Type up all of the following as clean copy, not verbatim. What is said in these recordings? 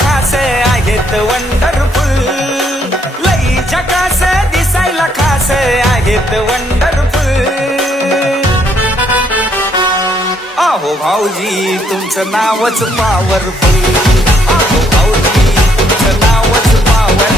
खास आहेत वंडरफुल, लई झकास दिसायला खास आहेत वंडरफुल. अहो भाऊजी तुमचं नावच पॉवरफुल, अहो भाऊजी तुमचं नावच पॉवरफुल.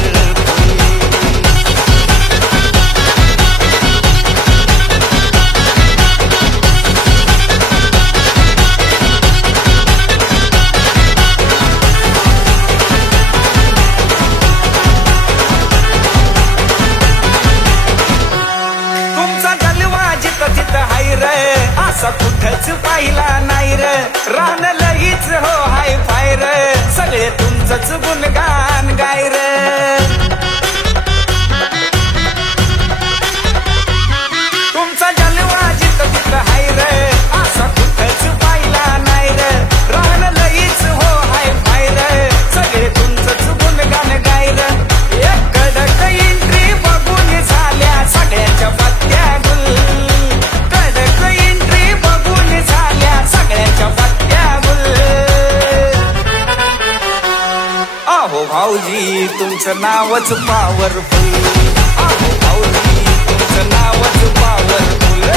असा कुठंच पाहिला नाही र, रान लईच हो हाय फाय र, सगळे तुमचंच गुणगान गाय र. तुमचा जलवा जिथं तिथं हाय र, असा कुठंच पाहिला नाही र, रान लईच हो हाय फाय र, सगळे तुमचंच गुणगान गाय र. एक कडक एंट्री बघून झाल्या सगळ्यांच्या पत्त्या गुल, अहो भाऊजी तुमचं नावच पॉवरफुल, अहो भाऊजी तुमचं नावच पॉवरफुल.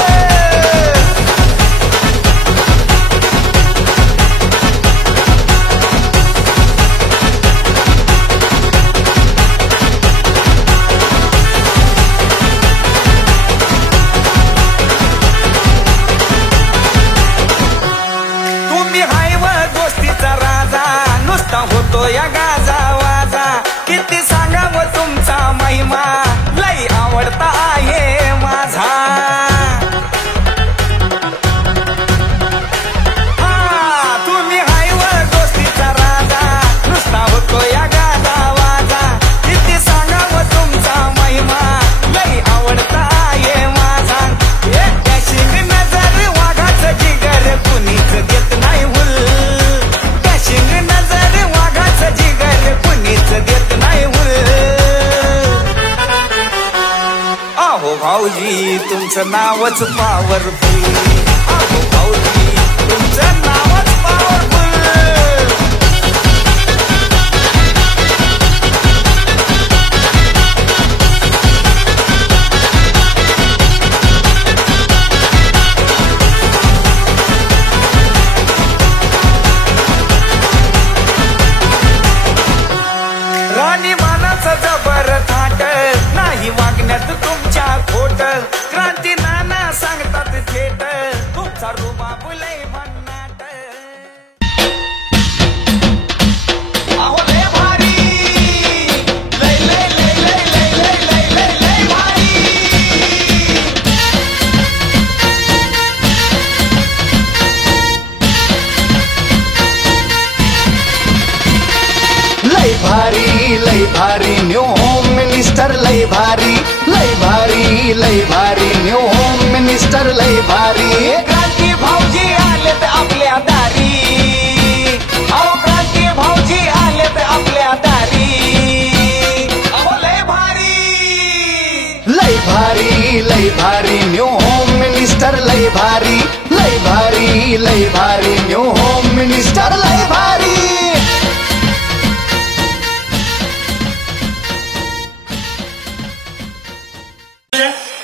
तुम्ही हाय व दोस्तीचा राजा, नुसता होतो या गाजा वाजा, किती सांगावं तुमचा महिमा, लई आवडता आहे माझा. हा तुम्ही हाय व दोस्तीचा राजा, नुसता होतो या गाजा वाजा, किती सांगावं तुमचा महिमा, लई आवडता आहे माझा. एक डॅशिंग नजर वाघाचं जिगर कुणीच देत नाही हुल, डॅशिंग नजर वाघाचं जिगर कुणीच देत नाही हुल. अहो भाऊजी तुमचं नावच पॉवरफुल, अहो भाऊजी तुमचं नावच पॉवरफुल. राणी मानाचं जबर थाट, नाही वागण्यात तुमच्या खोट, क्रांती नाना सांगतात थेट, तुमचा रुबाब लय भन्नाट. अहो लय भारी, लय लय लय लय लय लय लय लय लय भारी. लय भारी न्यू होम मिनिस्टर, लय भारी न्यू होम मिनिस्टर, लय भारी. क्रांती भाऊजी आलेत आपल्या दारी, अहो क्रांती भाऊजी आलेत आपल्या दारी. अहो लय भारी न्यू होम मिनिस्टर, लय भारी न्यू होम मिनिस्टर, लय भारी.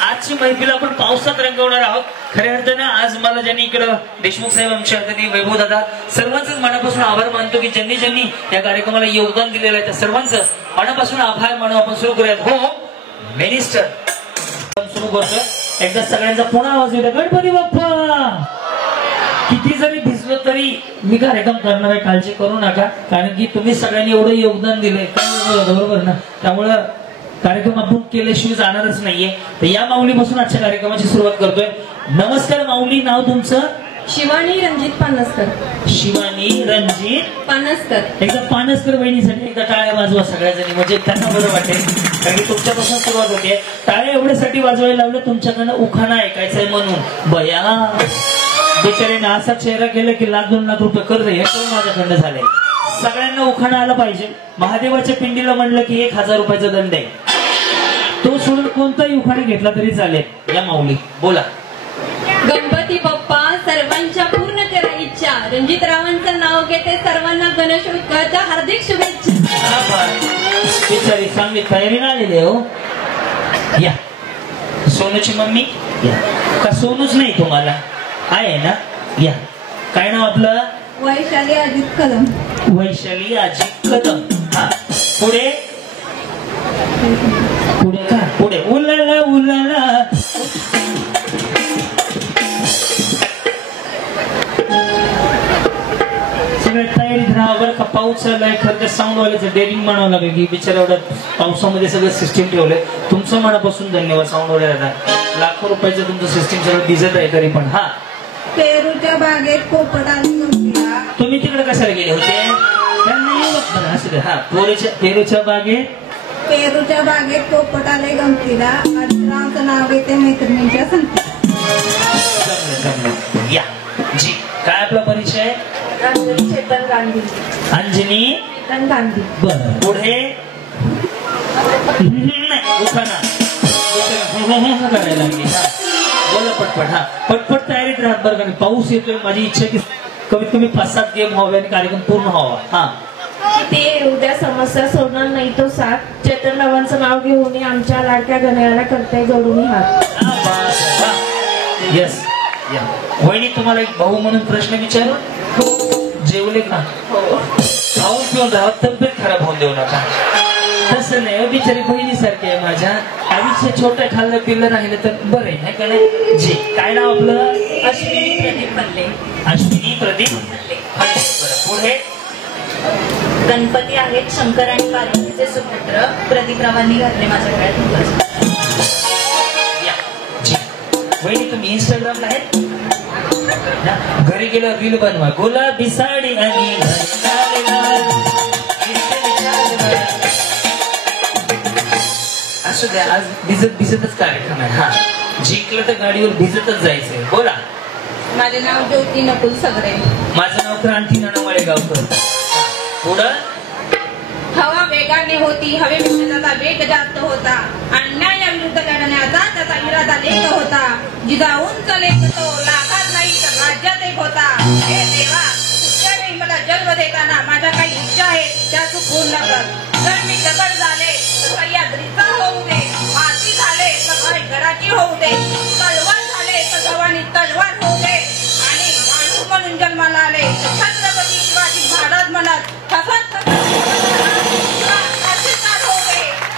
आजची मैफिल आपण पावसात रंगवणार आहोत. खऱ्या अर्थानं आज मला ज्यांनी इकडं देशमुख साहेब, आमच्या अतिथी वैभव दादा, सर्वांचंच मनापासून आभार मानतो की ज्यांनी ज्यांनी या कार्यक्रमाला योगदान दिलेलं आहे त्या सर्वांचं मनापासून आभार मानून आपण सुरू करूयात. हो मिनिस्टर सुरू करतोय. एकदा सगळ्यांचा पुन्हा आवाज येतो, गणपती बाप्पा. किती जरी भिजलो तरी मी कार्यक्रम करणार आहे, काळजी करू नका, कारण की तुम्ही सगळ्यांनी एवढं योगदान दिलंय, बरोबर ना, त्यामुळं कार्यक्रम आपण केल्याशिवाय जाणारच नाहीये. तर या माऊलीपासून आजच्या कार्यक्रमाची सुरुवात करतोय. नमस्कार माऊली, नाव तुमचं? शिवानी रणजित पानसकर. शिवानी रणजित पानसकर. एकदा पानसकर बहिणीसाठी एकदा टाळ्या वाजवा सगळ्याजणी, म्हणजे त्यांना बरं वाटेल, कारण की तुमच्यापासून सुरुवात होते. टाळ्या एवढ्यासाठी वाजवायला लावलं तुमच्याकडनं उखाणा ऐकायचंय म्हणून. बया बिचाऱ्याने असा चेहरा केला की लाख 2 लाख रुपये कर्ज हे करून माझ्याकडनं झालंय. सगळ्यांना उखाणा आला पाहिजे. महादेवाच्या पिंडीला म्हणलं की 1000 रुपयाचा दंड आहे. तो सोडून कोणताही उखाणा घेतला तरी चालेल. या माऊली बोला. गणपती बाप्पा सर्वांच्या पूर्ण करा इच्छा, रणजितरावांचं नाव घेते सर्वांना गणेश उत्सवाच्या हार्दिक शुभेच्छा. बिचारी चांगली तयारी ना आलेली हो. या सोनूची मम्मी या. का सोनूच नाही तुम्हाला आहे ना. या काय नाव आपलं. वैशाली अजित कदम. वैशाली अजित कदम. हा पुढे पुढे का पुढे उलाला उलाला. सगळ्या तयारीत राहा बरं का. पाऊस चाललाय खरं तर साऊंडवाल्याचं डेअरिंग म्हणावं लागेल की बिचारा एवढ्या पावसामध्ये सगळं सिस्टीम ठेवलंय. तुमचं मनापासून धन्यवाद साऊंडवाल्याला. लाखो रुपयाचं तुमचं सिस्टीम सगळं दिसत आहे तरी पण. हा पेरूच्या बागेत पोपट आली. तुम्ही तिकडे कशाला गेले होते. असू दे. हा पेरूच्या बागेत. पेरूच्या बागेत पोपट आले गमतीला. अरिजितरावांचं नाव घेते मैत्रिणींच्या संगतीला. या जी काय आपला परिचय. अंजनी चेतन गांधी. अंजनी चेतन गांधी. बर पुढे उखाणा करायला लागली. हा बोला पटपट. हा पटपट तयारीत राहत बरं का. पाऊस येतोय. माझी इच्छा की कमीत कमी 5-7 गेम व्हावे आणि कार्यक्रम पूर्ण व्हावा. हा ते उद्या समस्या सोडणार नाही तो साथ. चेतनरावांचं नाव घेऊन आमच्या लाडक्या गणयाला करते जोडून हात. यस या वहिनी तुम्हाला एक भाऊ म्हणून प्रश्न विचारू. जेवले का. खाऊन पिऊन राहा. तब्येत खराब होऊन देऊ नका. तसं नाही बिचारी बहिणीसारखी आहे माझ्या. आयुष्य छोटं खाल्लं पिल्लं राहिलं तर बरं आहे का नाही. जी काय नाव आपलं. अश्विनी प्रदीप मल्ले. अश्विनी प्रदीप बरं पुढे. गणपती आहेत शंकर आणि पार्वतीचे सुपुत्र. प्रदीपरावांनी घातले माझ्या गळ्यात. वहिनी तुम्ही इंस्टाग्रामला आहेत ना. घरी गेलं रील बनवा. गुलाबी साडी आणि असू द्या. आज भिजतच कार्यक्रम आहे. हा जिंकलं तर गाडीवर भिजतच जायचंय. बोला. माझे नाव ज्योती नकुल सगळे. माझं नाव क्रांती नाना मळेगावकर. पुढं. हवा वेगाने होती. हवेपेक्षा त्याचा वेग जास्त होता. अन्यायाविरुद्ध लढण्याचा त्याचा इरादा लेख होता. जिजाऊंचा लेख तो लाखात नाही तर राज्यात एक होता. हे देवा तुझ्यावेळी मला जन्म देताना माझ्या काही इच्छा आहेत त्या तू पूर्ण कर. जर मी दगड झाले तर सह्याद्रीचा होऊ दे. माती झाले तर घराची होऊ दे. तलवार झाले तर गव्हाणी तलवार होऊ दे. आणि माणूस म्हणून जन्माला आले तर छत्रपती शिवाजी महाराज म्हणत हसत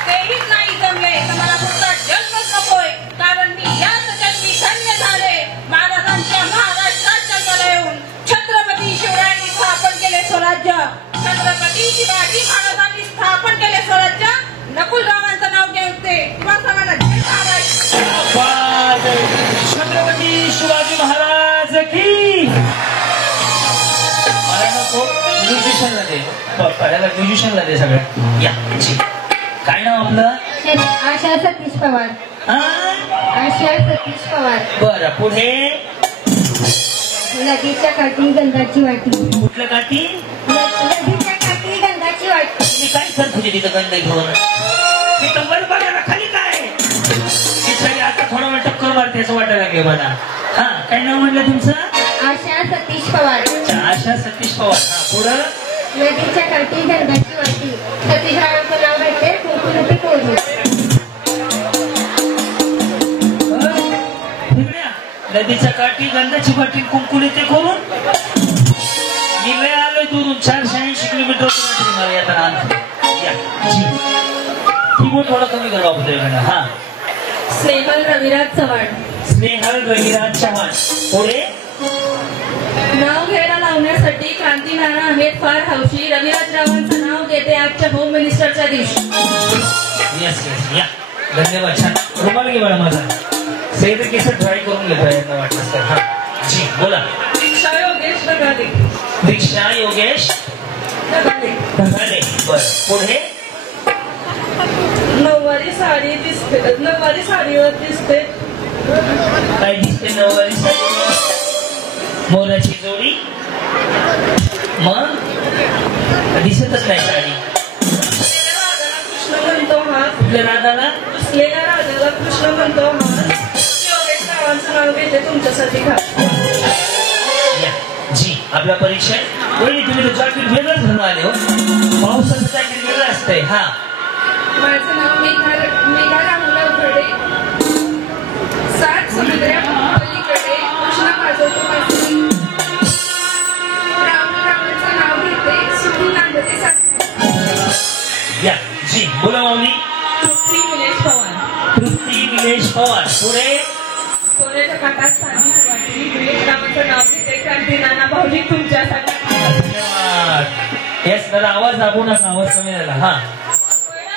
तेहीच नाही जमले तर मला पुढचा जन्मच नकोय. कारण मी याच जन्मी धन्य झाले. महाराजांच्या महाराष्ट्रात जन्माला येऊन छत्रपती शिवरायांनी स्थापन केले स्वराज्य. छत्रपती शिवाजी महाराजांनी स्थापन केले स्वराज्य. नकुलरावांचं नाव घेते किंवा सणाला जय महाराज. छत्रपती शिवाजी महाराज की. मला नको म्युझिशियनला दे. म्युझिशियनला दे सगळं. या काय नाव आपलं. आशा सतीश पवार. आशा सतीश पवार. बरं पुढे. नदीच्या काठी गंधाची वाटी. कुठल्या काठी. नदीच्या काठी गंधाची वाटी. मी काय करत होते तिथं गंध घेऊन. मी तर वर बघायला खाली काय. तिथं आता थोडा वेळ टक्कर मारते असं वाटायला लागले मला. हा काय नाव म्हटलं तुमचं. आशा सतीश पवार. आशा सतीश पवार. हा पुढं. नदीच्या काठी गंधाची वाटी. सतीशरावांचं नाव घेते कुंकुलती कोरी. नदीच्या काठी गंधाची वाटी कुंकुली ते करून. मी लय आलोय दुरून 480 किलोमीटर मला येताना. कीबोर्ड थोडा कमी करा बाबू. हा स्नेहल रविराज चव्हाण. स्नेहल रविराज चव्हाण. पुढे. नाव घ्यायला लावण्यासाठी क्रांती नाना आहेत फार हौशी. रविराजरावांचं नाव घेते आजच्या होम मिनिस्टरच्या दिवशी. यस यस या धन्यवाद. छान रुमाल घे बघा माझा. सेव्ह केस ट्राय करून घेतो यांना वाटलं तर. हा जी बोला. दीक्षा योगेश ढगाले. दीक्षा योगेश ढगाले. ढगाले. बर पुढे. नऊवारी साडी दिसते. नऊवारी साडीवर दिसते. काय दिसते नऊवारी साडी. मोराची जोडी. मग दिसतच नाही साडी. कृष्ण म्हणतो हा. कुठल्या राधाला. असलेल्या राजाला कृष्ण म्हणतो हा. योगेश रावांचं नाव घेते तुमच्यासाठी खा. या जी आपला परिचय. वहिनी तुम्ही तर जॅकेट वेगळंच घालून आले हो. पावसाचं जॅकेट वेगळं असतंय. हा माझं नाव मेघा राहुला उघडे. 7 समुद्रापलीकडे कृष्णा वाजवतो वाजवी. रामाचं नाव घेते सुखी नांदते सासरी. या जी बोला माऊली. तृप्ती निलेश पवार. तृप्ती निलेश पवार. पुढे सोन्याच्या काटात पाणी वाटली. निलेश रामाचं नाव घेते क्रांती नाना भाऊजी तुमच्यासाठी. धन्यवाद. येस दादा आवाज दाबू नका. आवाज कमी झाला. हा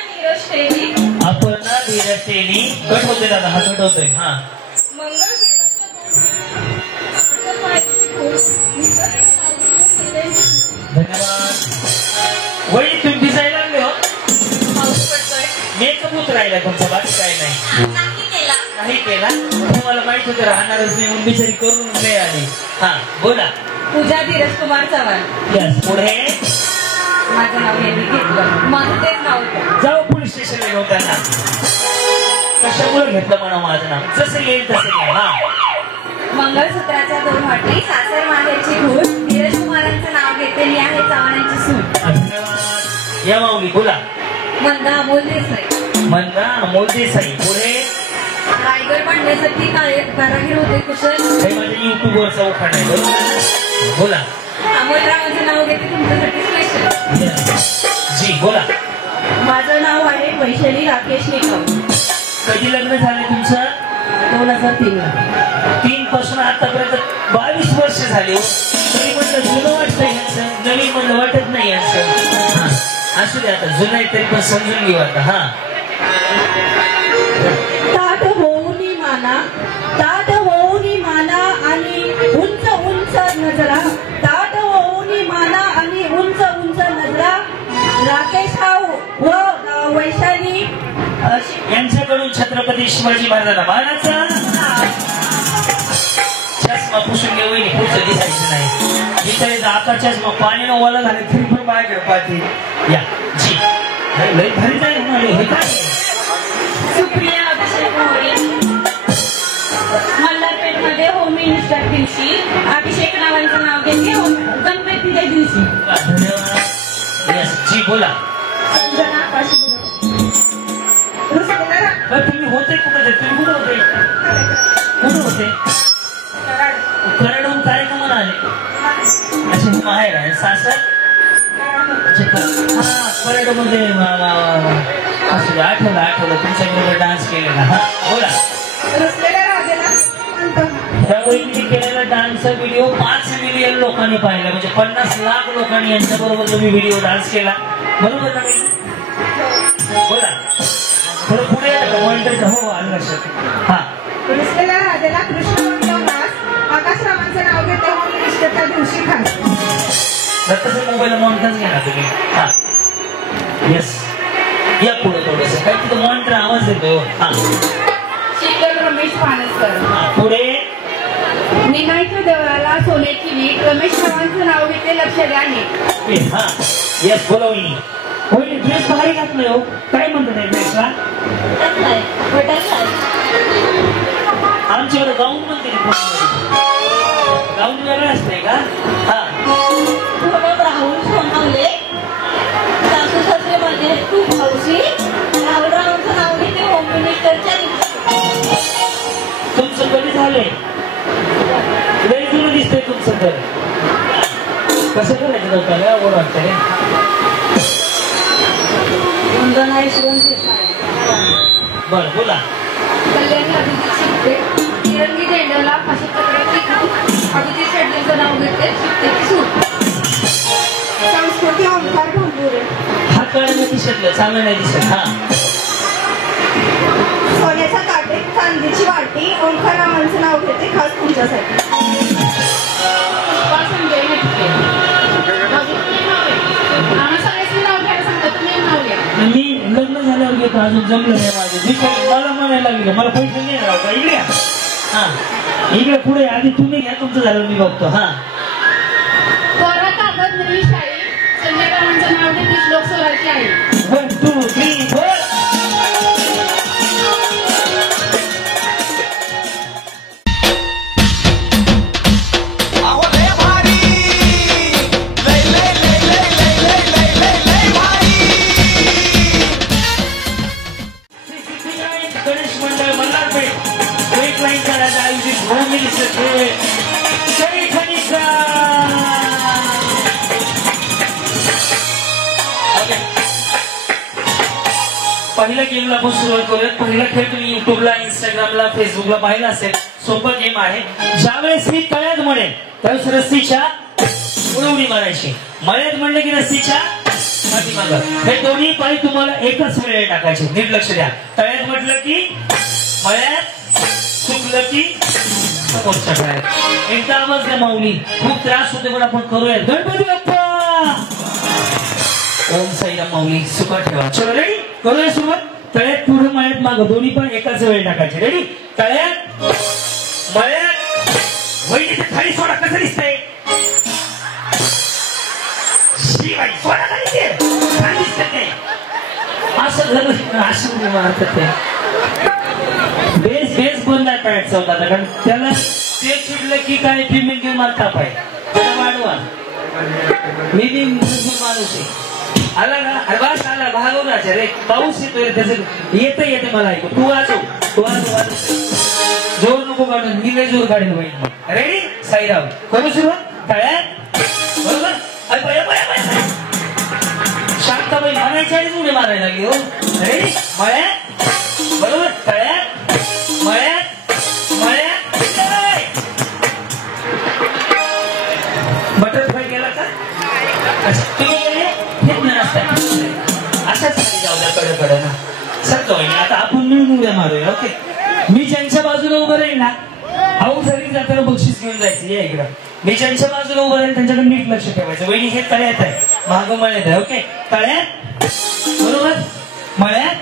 नीरज टेनी. आपण धीरतेनी कट होते दादा. हा कट होतोय. हा धन्यवाद. वहिनी तुम्ही दिसायला लागले हो. मेकअप होत राहिला तुमचा. बाकी काय नाही. नाही केला. तुम्हाला माहित होतं राहणारच नाही म्हणून बिचारी करून नाही आली. हा बोला. पूजा धीरज कुमार चव्हाण. यस पुढे माझं नाव यांनी घेतलं. माझं तेच नाव होतं. जाऊ पोलीस स्टेशनला घेऊन त्यांना. कशामुळे घेतलं म्हणा माझं नाव. जसं येईल तसं घ्या. हा मंगळसूत्राच्या 2 वाटी सासर माहेरची खूण. धीरज कुमारांचं नाव घेते मी आहे चव्हाणांची सून. धन्यवाद. या माऊली बोला. मंदा अमोल देसाई. मंदा अमोल देसाई. पुढे रायगड बांधण्यासाठी कारागीर होते कुशल. हे माझ्या युट्यूबवरचा उखाण आहे बरोबर. बोला. अमोलरावांचं नाव घेते तुमच्यासाठी स्पेशल. जी बोला. माझं नाव आहे वैशाली राकेश निकम. कधी लग्न झालं तुमचं. 2003 ला. 3 पासून आतापर्यंत 22 वर्ष झाले. तरी म्हणलं जुनं वाटतंय यांचं. नवीन म्हणलं वाटत नाही यांचं. हा असू दे आता. जुनं आहे तरी पण समजून घेऊ आता. हा ताट होऊनी माना. ताट होऊनी माना आणि उंच उंच नजरा. ताट होऊनी माना आणि उंच उंच नजरा. राकेश व वैशाली यांच्याकडून छत्रपती शिवाजी महाराजांना मानाचा चष्मा पुसून घेऊ. पुढचं दिसायचं नाही. इथे आता चष्मा पाण्यानं ओला झाले तरी पण माझ्याकडे पाहते. या जी लय भारी जाय म्हणाले. हे काय सुप्रिया अभिषेक मोरे. मल्हारपेठमध्ये होम मिनिस्टर दिवशी अभिषेक नावांचं नाव घेते गणपतीच्या दिवशी. धन्यवाद. यस जी बोला. संजना काशीपुरे. तुम्ही होते कुठे. तुम्ही कुठे होते. कुठे होते. कराडहून कार्यक्रमाला आले. अच्छा हे माहेर आहे. सासर हा कराडमध्ये. असं आठवलं तुमच्याबरोबर डान्स केलेला. हा बोला. त्या वहिनी केलेला डान्सचा व्हिडिओ 5 मिलियन लोकांनी पाहिला. म्हणजे 50 लाख लोकांनी यांच्या बरोबर तुम्ही व्हिडिओ डान्स केला बरोबर ना. बोला. थोडं पुढे मॉनिटरचा. हो आलं लक्षात. हा रुसलेल्या राजाला कृष्ण आकाशरावांचं नाव घेते होम मिनिस्टरच्या दिवशी खास. तसं मोबाईल मॉनिटरच घ्या ना तुम्ही. हा येस या पुढे थोडस. काय तिथं मॉनिटर आवाज देतो. हा शीतल रमेश पानसकर. पुढे निघायच्या देवळाला सोन्याची वीट. रमेश रावांचं नाव घेते लक्ष द्या नीट. हा येस बोला वहिनी. वहिनी ड्रेस भारी घातलाय हो. काय म्हणतात नाही ड्रेसला. आमच्याकडे गाऊन म्हणते. गाऊन वेगळं असतंय का. हा राहुल सोनावले. सासू सासरे माझे खूप हौशी. राहुल रावांचं नाव घेते होम मिनिस्टरच्या दिवशी. तुमचं कधी झालंय. लय जुनं दिसतंय तुमचं तर. कसं करायचं लोकांना आवड वाटतंय. बर बोला. कल्याणी अभिजित शिकते. तिरंगी झेंड्याला फाशी चक्राची खूप. अभिजित शेड्यूलचं नाव घेते शिकतेची सूट. संस्कृती ओंकार भंगुरे. हा कळलं दिसतलं. चांगलं नाही दिसत. हा सोन्याच्या ताटेत चांदीची वाटी. ओंकार रावांचं नाव घेते खास तुमच्यासाठी. संजय नटके. नाव घ्यायला सांगता तुम्ही नाव घ्या. मी लग्न झाल्यावर घेतो. अजून जमलं नाही माझं. मला म्हणायला लागले मला पैसे नाही राहता. इकडे हा इकडे पुढे आधी तुम्ही घ्या. तुमचं झालं मी बघतो. हा कोरा कागद नवी शाही. संजय रावांचं नाव घेते श्लोक स्वराची आई. 1 2 3 4. अहो लय भारी महाराज आयोजित होम मिनिस्टर खेळ जय खनिका. पहिल्या गेमला आपण सुरुवात करूयात. पहिला खेळ तुम्ही युट्यूबला, इंस्टाग्रामला, फेसबुकला पाहिला असेल. सोपा गेम आहे. ज्यावेळेस मी तळ्यात म्हणेन त्यावेळेस रस्सीच्या उडवणी मारायची. मळ्यात म्हणलं की रस्सीच्या पाठीमागं. हे दोन्ही पाय तुम्हाला एकच वेळेला टाकायचे. नीट लक्ष द्या. तळ्यात म्हटलं की मळ्यात, चुकलं की समोरच्या तळ्यात. एकदा आवाज द्या माऊली. खूप त्रास होते पण आपण करूयात. गणपती बाप्पा. ओम साईराम माऊली. सुखा ठेवा. चलो रेडी, करूया सुरुवात. तळ्यात पुढे, मळ्यात मागं, दोन्ही पण एकाच वेळी टाकायचे. रेडी. तळ्यात, मळ्यात. वहिनी खाली सोडा. कसं दिसतंय? शिवाय सोडा खाली ते. छान दिसतंय ते. असं झालं असं मारतात ते. बेस बंद आहे तळ्यात होता. कारण त्याला ते चिडलं की काय पेमेंट घेऊन मारता पाय. त्याला वाढवा. मी बी माणूस आहे. आला ना. अरे बस आला. भागवराच्या रे. पाऊस येतोय त्याचं. येते मला ऐकू. तू वाजव. जोर नको काढून. मी लय जोर काढेल होईल. रेडी. साईराम. करू सुरुवात. तळ्यात. बरोबर. शांताबाई म्हणायच्या आधीच उडी मारायला लागली. हो रेडी. मळ्यात. बरोबर. तळ्यात, मळ्यात, मळ्यात. बटरफ्लाय गेला का? तुम्ही गेले हेच नसतात. अशाच जाऊ द्या कडे ना. सर आता आपण मिळून उड्या मारूया. ओके. मी ज्यांच्या बाजूला उभं राहील ना, अहो जरी जाताना बक्षीस घेऊन जायचं. या इकडं. मी ज्यांच्या बाजूला उभं राहील त्यांच्याकडे नीट लक्ष ठेवायचं. वहिनी हे तळ्यात आहे, मागं मळ्यात आहे. ओके. तळ्यात. बरोबर. मळ्यात.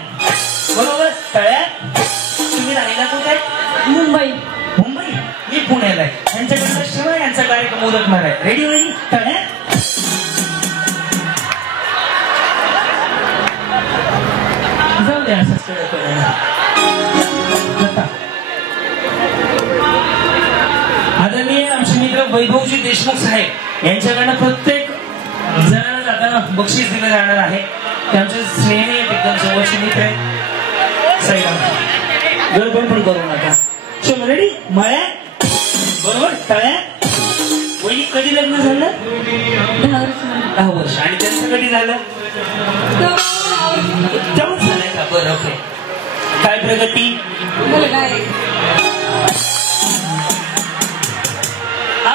बरोबर. तळ्यात. तुम्ही राहिला कुठे? मुंबई. मी पुण्याला आहे. यांच्याकडे शिवाय यांचा कार्यक्रम उरकणार आहे. रेडी वहिनी. तळ्यात. जाऊ द्या असंच आदरणीय आमचे मित्र वैभवजी देशमुख साहेब यांच्याकडनं प्रत्येक जणांना जाताना बक्षीस दिलं जाणार आहे. ते आमचे स्नेही एकदम जवळचे मित्र आहेत. साईराम. गडबड पण करू नका. चलो रेडी. मळ्यात. बरोबर. तळ्यात. वहिनी कधी लग्न झालं? 10 वर्ष. आणि त्यांचं कधी झालं? तेव्हाच झालंय का? बरं. ओके. काय प्रगती?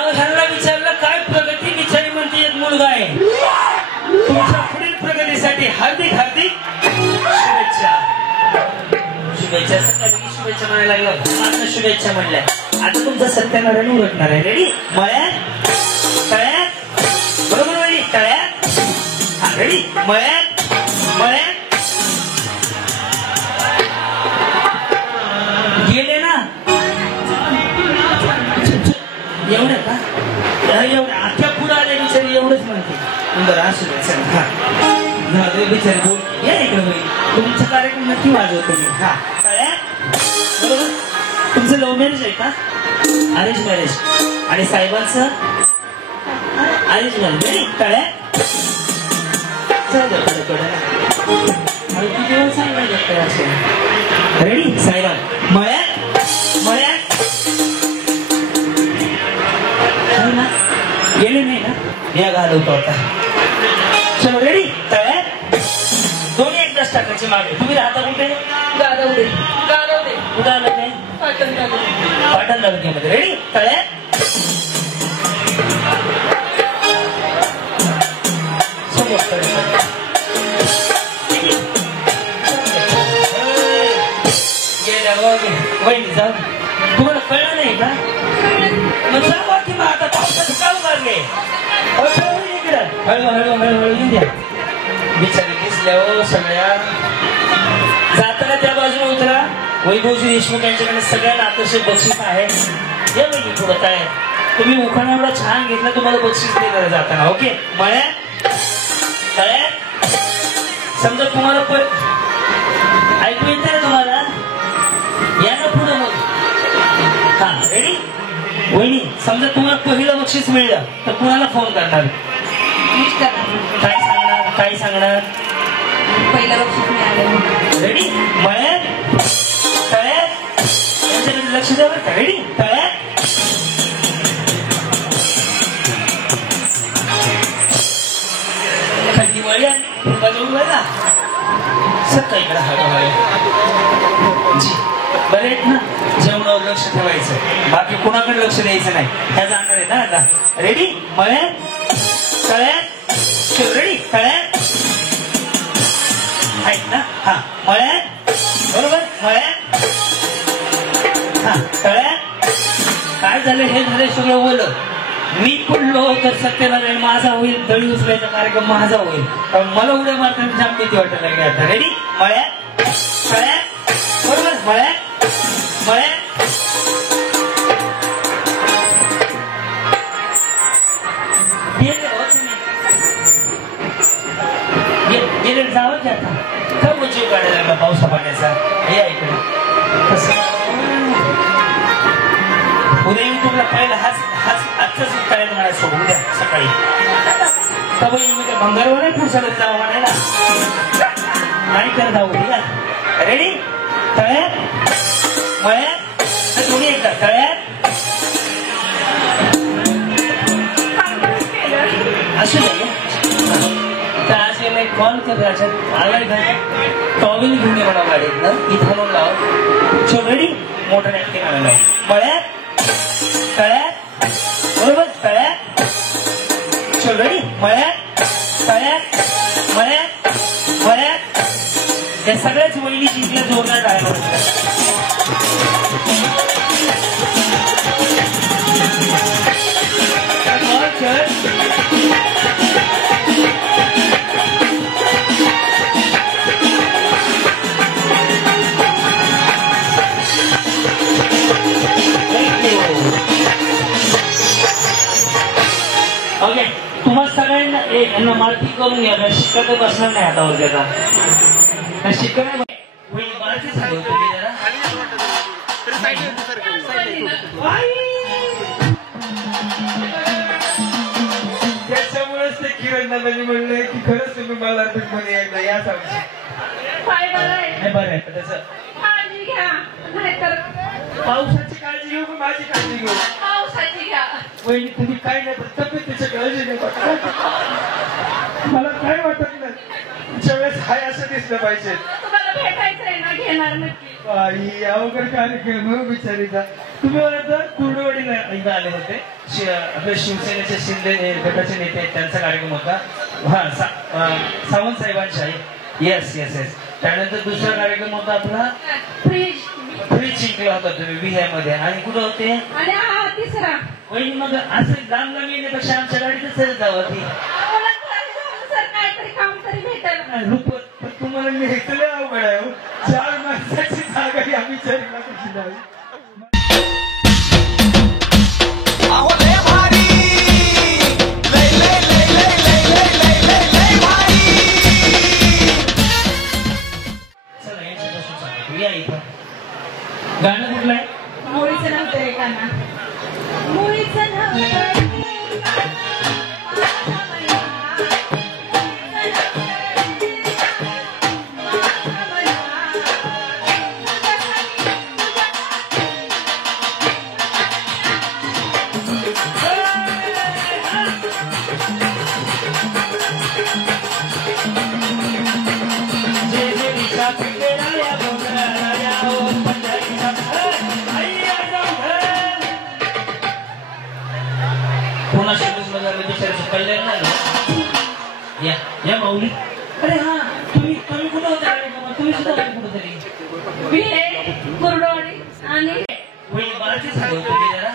घराला विचारलं काय प्रगती? बिचारी म्हणते एक मुलगा आहे. तुमच्या पुढील प्रगतीसाठी हार्दिक शुभेच्छा. शुभेच्छा म्हणायला लागलं. शुभेच्छा म्हणल्या. आता तुमचा सत्यानारायण उरकणार आहे. रेडी. मळ्यात. तळ्यात. बरोबर वहिनी. तळ्यात. हा रेडी. मळ्यात. गेले ना. एवढं का? एवढं अख्ख्या पुढं आले बिचारी. एवढंच म्हणते. बरं असू दे. बिचारी बोल. या इकडे होईल. तुमचा कार्यक्रम नक्की वाजवतो मी. हा. तळ्यात. बरोबर. तुमचं लव्ह मॅरेज आहे का? Arrange marriage. आणि साहेबांचं अरेंज मॅरेज. तळ्यात. रेडी. साईराम. मळ्यात. गेले नाही ना. या घालवतो आता. चलो रेडी. तळ्यात. दोन्ही एकदाच टाकायचे मागे. तुम्ही राहता कुठे? गारवडे. कुठं आलं ते? पाटण तालुक्यामध्ये. रेडी. तळ्यात. गेल्या वहिनी जाऊ. तुम्हाला कळलं नाही का? मग जावा की मग. आता पावसाचं काम करणे. इकडं हळू येऊन द्या. बिचारी दिसल्या हो सगळ्या. जाताना त्या बाजूला उतरा. वैभवजी देशमुख यांच्याकडे सगळ्यांना आकर्षक बक्षीस आहे. या वहिनी पुढं काय तुम्ही उखाणा एवढा छान घेतला, तुम्हाला बक्षीस देणार जाताना. ओके. मळ्यात. तळ्यात. समजा तुम्हाला ऐकू येते ना तुम्हाला? या ना पुढं मग. हा रेडी. वहिनी समजा तुम्हाला पहिलं बक्षीस मिळलं तर कुणाला फोन करणार? काय सांगणार? पहिलं बक्षीस मिळालं. रेडी. मळ्यात. तळ्यात. त्यांच्याकडे लक्ष द्यावं. रेडी तळ्यात खाली वळी आणि फुलबाजून वळला सकाळीकडे हळूहळू जी बरे आहेत ना. जेवणावर लक्ष ठेवायचं, बाकी कोणाकडे लक्ष द्यायचं नाही. ह्या जाणार आहे ना आता. रेडी मळ्यात तळ्यात रेडी तळ्यात आहेत ना. हा मळ्यात बरोबर मळ्यात हा तळ्यात. काय झालं हे झालं सगळं ओलं. मी पडलो तर सत्यनारायण माझा होईल, दळी उचलायचा कार्यक्रम माझा होईल. मला उड्या मारताना जाम भीती वाटायला लागली आता. रेडी मळ्यात तळ्यात बरोबर मळ्यात मळ्यात गेले जावं की आता का जीव काढायला लागला पावसा पाण्याचा. हे ऐकलं उद्या युट्यूबला पहिला हाच हाच आजचाच करायला मला सोडून द्या सकाळी. तब मी त्या भंगारवर नाही पुढच्याकडे जावं म्हणायला नाही करत जाऊ. ठीक आहे रेडी तळ्यात मळ्यात दोन्ही एकदा तळ्यात असू दे. तर आज याला एक कॉल कर त्याच्यात आलाय का टॉवेल घेऊन ये म्हणा गाडीत ना इथं लाव. सो रेडी मोटर ऍक्टिंग आला लाव. मळ्यात तळ्यात बरोबर तळ्यात सो रेडी मळ्यात तळ्यात मळ्यात मळ्यात. या सगळ्याच वहिनी जिंकल्या जोरदार राहायला ओके. तुम्हाला सगळ्यांना यांना मारती करून घ्या. शिक्का तर बसणार नाही हातावर त्याचा. शिक्का नाही मारती झाली तुम्ही जरा त्याच्यामुळेच ते किरण दादानी म्हणले की खरंच तुम्ही मला मध्ये एकदा या सांगू. नाही बरं आहे त्याचं. काळजी घ्या नाहीतर पावसाची काळजी घेऊ का माझी काळजी घेऊ. पावसाची घ्या. वहिनी तुम्ही काय नाही पण तब्येतीची काळजी नाही. मला काय वाटत नाही ज्यावेळेस हाय असं दिसलं पाहिजे. तुम्हाला भेटायचंय ना घेणार नक्की. आई अवघड कार्यक्रम बिचारीचा. तुम्ही मला कुर्डवाडीला एकदा आले होते. आपल्या शिवसेनेचे शिंदे गटाचे नेते आहेत त्यांचा कार्यक्रम होता. हा सावंत साहेबांचा येस येस येस. त्यानंतर दुसरा कार्यक्रम होता आपला फ्रीज फ्रीज जिंकला होता तुम्ही विहाय मध्ये. आणि कुठं होते आणि हा तिसरा वहिनी मग असं लांब लांब येण्यापेक्षा आमच्या गाडीतच जावं ती सर काहीतरी काम तरी भेटेल. पण तुम्हाला मी ऐकलं अवघड आहे. 4 माणसाची जागा ही आम्ही 4 कशी जावी. अहो लय भारी लय लय लय लय लय लय लय लय लय भारी. चला यांच्यापासून सांगतो या इथं. गाणं कुठलं आहे. मुळीचं नव्हतं रे काना. मुळीचं नव्हतं कल्याण नाही. या माऊली. अरे हा तुम्ही कुठं होता कार्यक्रमात. तुम्ही सुद्धा कुठंतरी कुर्डवाडी आणि मराठी झालं तुम्ही जरा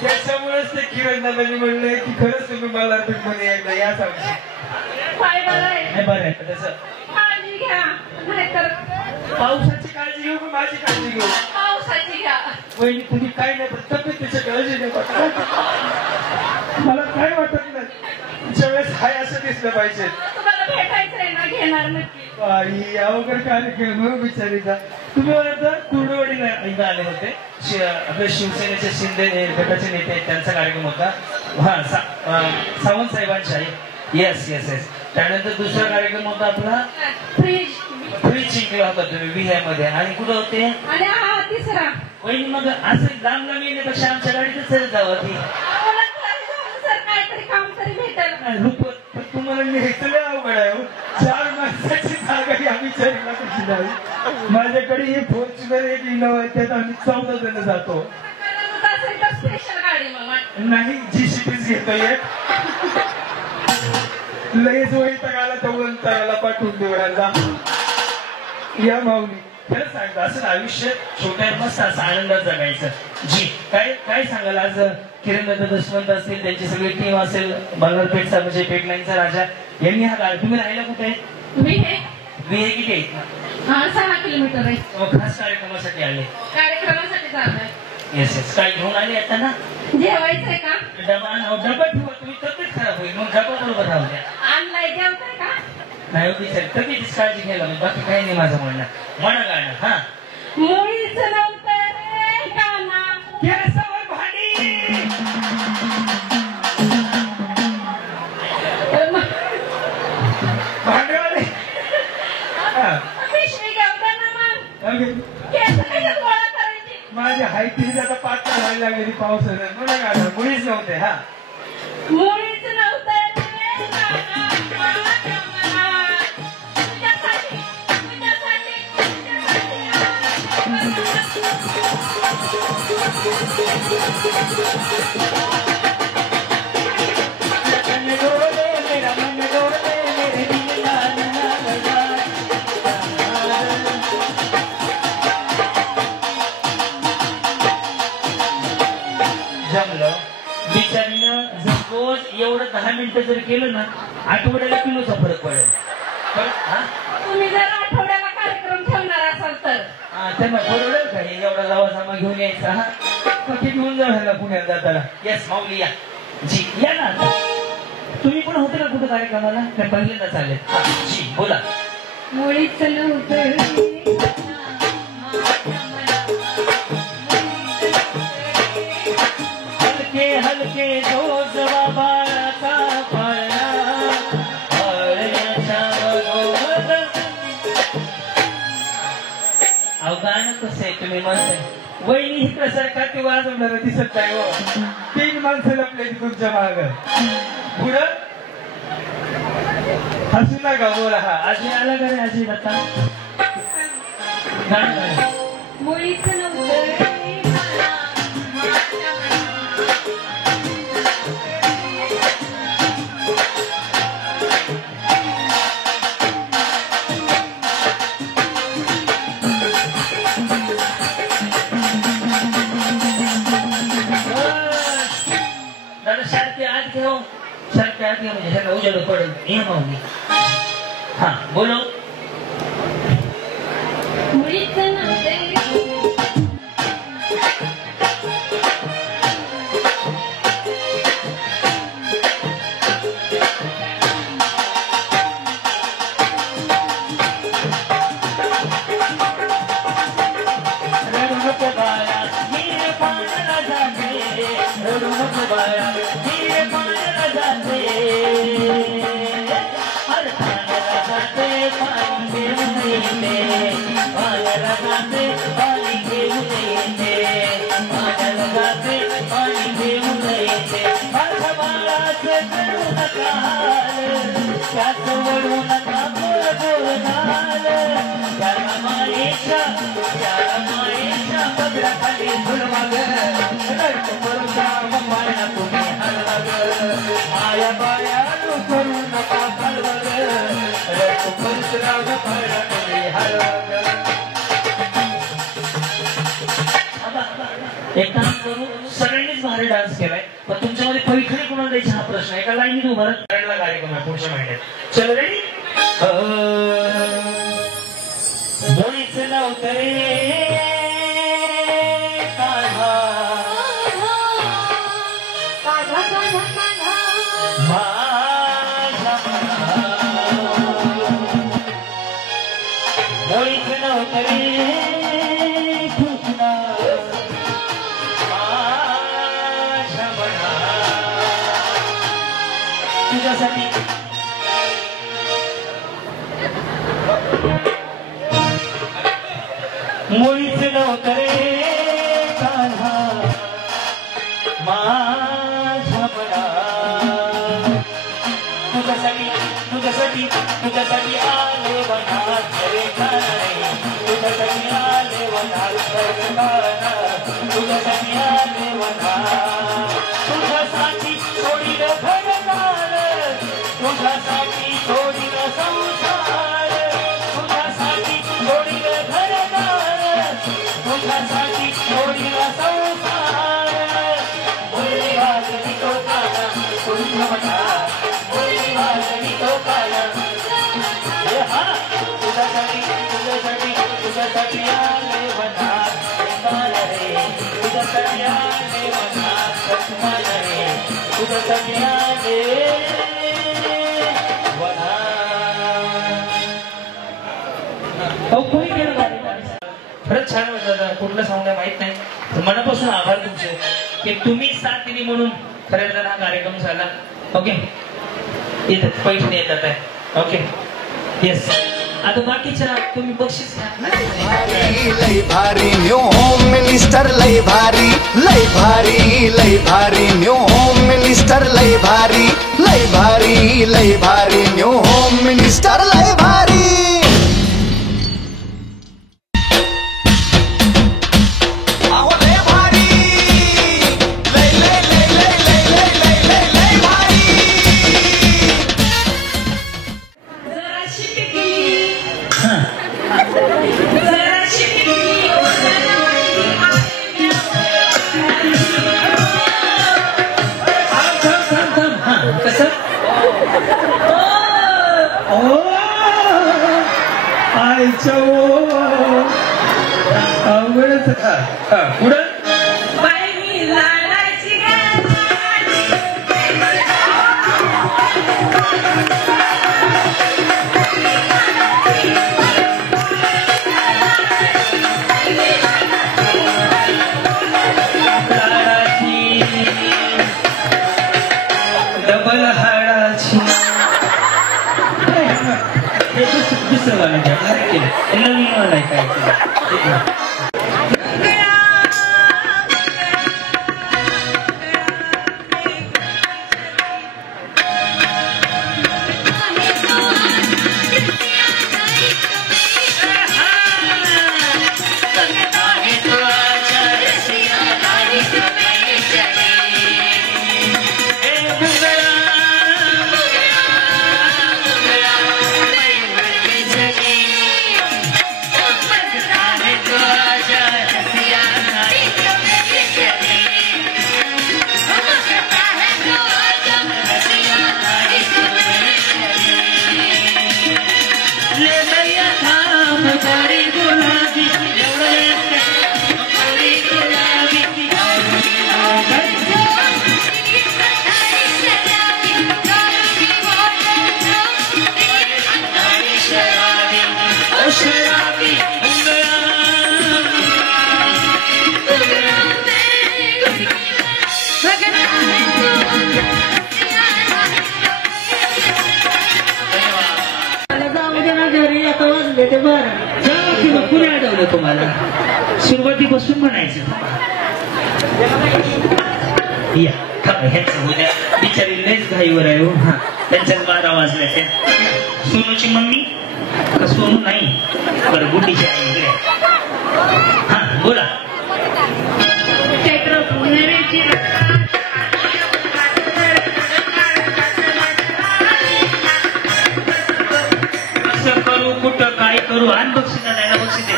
त्याच्यामुळेच ते किरण दादानी म्हणले की खरंच तुम्ही मला मध्ये एकदा या सांगू. नाही बरं आहे त्याचं. काळजी घ्या नाहीतर पावसाची काळजी घेऊ का माझी काळजी घेऊ. पावसाची घ्या. वहिनी तुम्ही काय नाही पण तब्येतीची काळजी नाही. मला काय वाटत नाही ज्यावेळेस हाय असं दिसलं पाहिजे. तुम्हाला भेटायचंय ना घेणार नक्की. आई अवघड कार्यक्रम बिचारीचा. तुम्ही मला कुर्डवाडीला एकदा आले होते. आपल्या शिवसेनेचे शिंदे गटाचे नेते आहेत त्यांचा कार्यक्रम होता. हा सावंत साहेबांचा येस येस येस. त्यानंतर दुसरा कार्यक्रम होता आपला फ्रीज फ्रीज जिंकला होता तुम्ही विहाय मध्ये. आणि कुठं होते? आणि हा तिसरा वहिनी मग असं लांब लांब येण्यापेक्षा आमच्या गाडीतच चढत जावं की मला घरी जाऊन सर काहीतरी काम तरी भेटेल. रुपत. पण तुम्हाला न्यायचं लय अवघड आहे हो. 4 माणसाची जागा ही आम्ही 4 कशी जावी. माझ्याकडे ही फॉर्च्युनर एक इनोवा आहे, त्यात आम्ही 14 जण जातो. असेल तर स्पेशल गाडी मग नाही जीसीपीच घेतो एक. लयच वैताग आला तर वंताराला पाठवून देऊ राहिला. या माऊली खरं सांगतो असं आयुष्य छोट्या मस्त असं आनंदात जगायचं. जी काय काय सांगाल आज किरण दत्त दशवंत असतील, त्यांची सगळी टीम असेल, बंगालपेठचा म्हणजे पेटलाईनचा राजा यांनी हा गाडी. तुम्ही राहिला कुठे? मी हे विहे किती आहेत? 6 किलोमीटर आहे. मग खास कार्यक्रमासाठी आले? कार्यक्रमासाठी चाललाय. Yes yes. काय घेऊन आले आता ना? जेवायचंय का? डबा डबा ठेवा. तुम्ही तब्येत खराब होईल मग डबा बरोबर राहू द्या. आणलाय जेवताय का? नाही होती सर तब्येतीच काळजी घ्यायला म्हणजे बाकी काही नाही माझं म्हणणं. म्हणा गाणं. हा मुळीच नव्हतं रे काना केसावर भांडी. भांडेवाले. हा. पिशवी घेऊन ना मग अगे, केस कशात गोळा करायची. माझी हायती आता पातळ व्हायला लागली पावसानं. म्हणा गाणं. मुळीच नव्हते. हा मुळीच नव्हतं रे काना माझ्या मनात. तुझ्यासाठी तुझ्यासाठी जमलं. बिचारीनं जर रोज एवढं 10 मिनिटं जर केलं ना आठवड्याला किलोचा फरक पडेल. पण हा तुम्ही जर आठवड्याला कार्यक्रम ठेवणार असाल तर त्यांना परवडेल का हे एवढा लावासामा घेऊन यायचा? हा कधी घेऊन जाऊ पुण्यात जाताना. येस माऊली या. जी या ना. तुम्ही पण होते का कुठं कार्यक्रमाला? तर पहिल्यांदा चालेल. हा जी बोला. मुळीच नव्हतं रे काना माझ्या मनात. हलके हलके रोज बाबाचा पाळणा पाळण्याच्या बरोबर. अहो गाणं कसं आहे तुम्ही म्हणताय. वहिनी इकडे ते वाजवणार दिसत नाही हो. 3 माणसं लपले तुमच्या माग. पुढं हसू नका बोला. हा आजी आला का रे? आजी आता गाणं गाणं. मुळीच नव्हतं रे काना माझ्या मनात. दादा शांती आत घेऊ. शांती आत घ्या म्हणजे ह्याला उजेड पडेल. हे माऊली. हा बोलो. मुळीच नव्हते रडू नको बाळा मी पाण्याला जाते. रडू नको बाळा मी पाण्याला जाते. अरे पाण्याला जाते पाणी घेऊन येते. पाण्याला जाते पाणी घेऊन येते. पाण्याला जाते पाणी घेऊन येते. माझ्या बाळाचं करू नका हाल. त्याच वळू नका गोड गोड नाल. त्याला मायेच्या पदराखाली झुलवा ग. रडतो करू जाम पाळणा तुम्ही हलवा ग. आया बायानो करू नका हलवा ग. रडतो करू जाम पाळणा तुम्ही हलवा ग. एक काम करू. सगळ्यांनीच भारी डान्स केलाय पण तुमच्यामध्ये पैठणी कोणाला द्यायचा हा प्रश्न. एका लाईनीत उभा राहिला कार्यक्रम आहे पुढच्या महिन्यात. चलो रेडी. मुळीच नव्हतं रे कान्हा माझ्या मनात. मुळीच नव्हतं रे कृष्णा माझ्या मनात. तुझ्यासाठी मुळीच नव्हतं रे कान्हा माझ्या मनात तुझ्यासाठी तुझ्यासाठी तुझ्यासाठी आले वनात रे कान्हा रे तुझ्यासाठी आले वनात रे कान्हा तुझ्यासाठी आले वनात तुझ्यासाठी सोडील घरदार तुझ्यासाठी सोडील संसार तुझ्यासाठी सोडील घरदार तुझ्यासाठी सोडील संसार मुरली वाजली तो काना तुझ्या मनात मुरली वाजली तो काना तुझ्यासाठी तुझ्यासाठी तुझ्यासाठी आले वनात काना रे तुझ्यासाठी आले वनात काना रे तुझ्यासाठी आले कोणी केलं खरंच छान वाटलं दादा कुठलं सांगू माहित नाही मनापासून आभार तुमचे की तुम्ही साथ दिली म्हणून खरं तर हा कार्यक्रम झाला ओके इथं पैसे येतात आहे ओके येस आता बाकीच्या तुम्ही बक्षीस लय भारी न्यू होम मिनिस्टर लय भारी लय भारी लय भारी न्यू होम मिनिस्टर लय भारी लय भारी लय भारी न्यू होम मिनिस्टर लय भारी अहो लय भारी लय लय लय लय लय लय लय लय लय भारी जराशी पिकली जराशी पिकली कसं आईच्या अवघडच पुढं बाई मी लाडाची डबल हाडाची दुसरं गाणं घ्या नवीन वाला आहे काय कुणी अडवलं तुम्हाला सुरुवातीपासून म्हणायचं या उद्या बिचारी लयच घाईवर आहे हो त्यांच्यात 12 वाजल्या त्या सोनूची मम्मी का सोनू नाही बरं गुड्डीची आई इकडे हा बोला कसं करू कुठं काय करू आणि बक्षीस द्यायला बक्षीस दे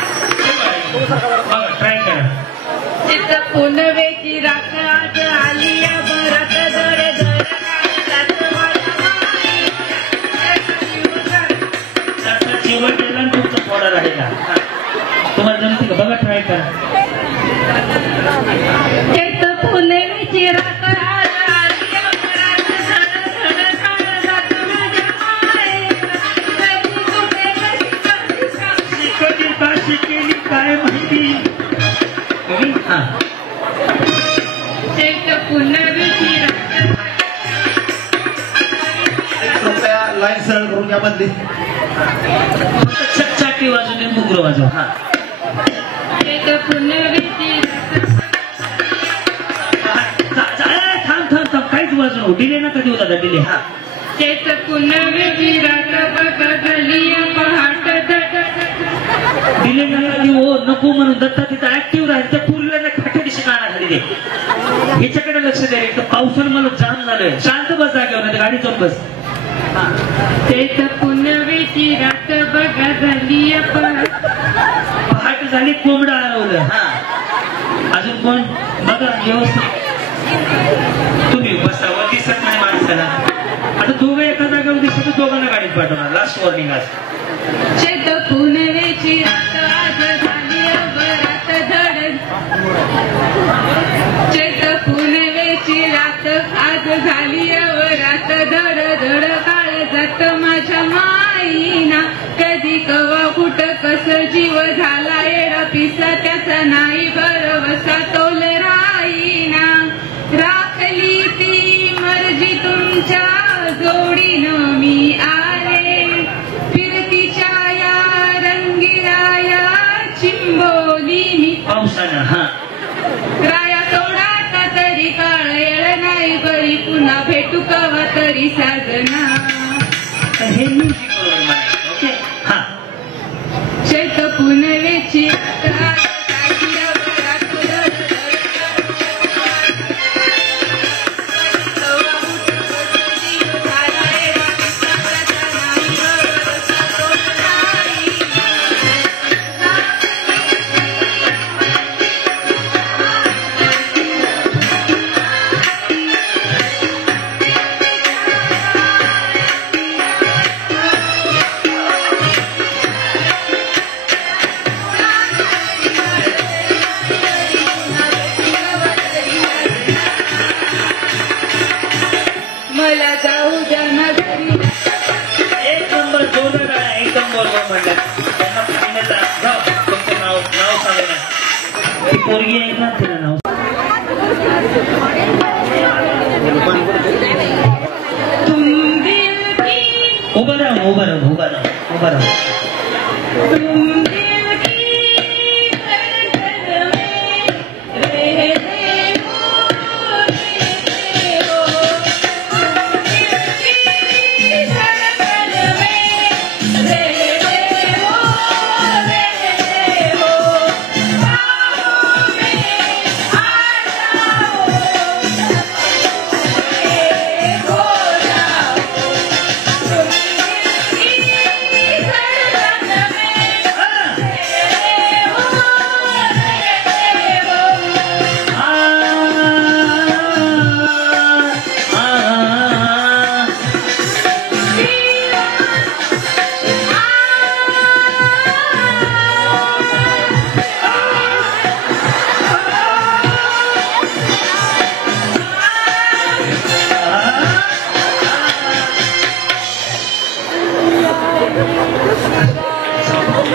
बघा ट्राय करा पुनवेची राख आज आली या भरात दरे जीवन दिला तुमचा थोडा राहिला तुम्हाला जमते का बघा ट्राय करा पुनवेची राख आज आली या भरात कधी काशी केली काय माहिती हा कृपया लाईन सरळ करून घ्या बंदी चकचाकी वाजवते मुग्र वाजव हा डिले नका देऊ दादा डिले. हा चैत पुनवे विराट बघलिया पहाट डिले नका देऊ. नको म्हणून दत्ता तिथं ऍक्टिव्ह राहील तर पूर्ण खाटेडीशी गाणं खाली दे. ह्याच्याकडे लक्ष द्या. एक तर पावसानं मला जाम झालंय. शांत बस जागेवर नाही गाडी जाऊन बस. चैत पुनवेची रात बघलिया पहाट झाली कोंबडा हरवलं. हा अजून कोण बघा व्यवस्थित. तुम्ही बसावं दिसत नाही माणसाला. आता दोघं एका जागेवर दिसत दोघांना गाडीत पाठवणार. लास्ट वॉर्निंग आज. चैत पुनवेची रात आज झाली अवरात धड. चैत पुनवेची रात आज झाली अवरात धड धड काळ जात माझ्या माईना. कधी कवा कुठ कस जीव झाला एडा पिसा त्याचा नाही भरवसा तोल राईना. राखली ती मर्जी तुमच्या जोडीनं मी आले. फिरतीच्या या रंगीराया चिंबोली मी पावसानं. हा राया सोडा का तरी काळ येळ नाही बरी पुन्हा भेटू कवा तरी साजना. हे म्युझिक बरोबर म्हणायचं. ओके. हा चैत पुनवेची मला जाऊ द्या ना घरी. एक नंबर जोरदार गाणं. एकदम बरोबर म्हणलं. त्यांना पुण्याचा गाव तुमचं नाव सांगा ना. ती पोरगी आहे ना तिला नाव. तुम दिल की उभं राहा उभं राहा उभं राहा उभं राहा. तुम दिल की धड़कन में रहते हो रहते हो. तुम दिल की धड़कन में रहते हो रहते हो. बाहों में आ जाओ खो जाओ. तुम दिल की धड़कन में रहते हो रहते हो.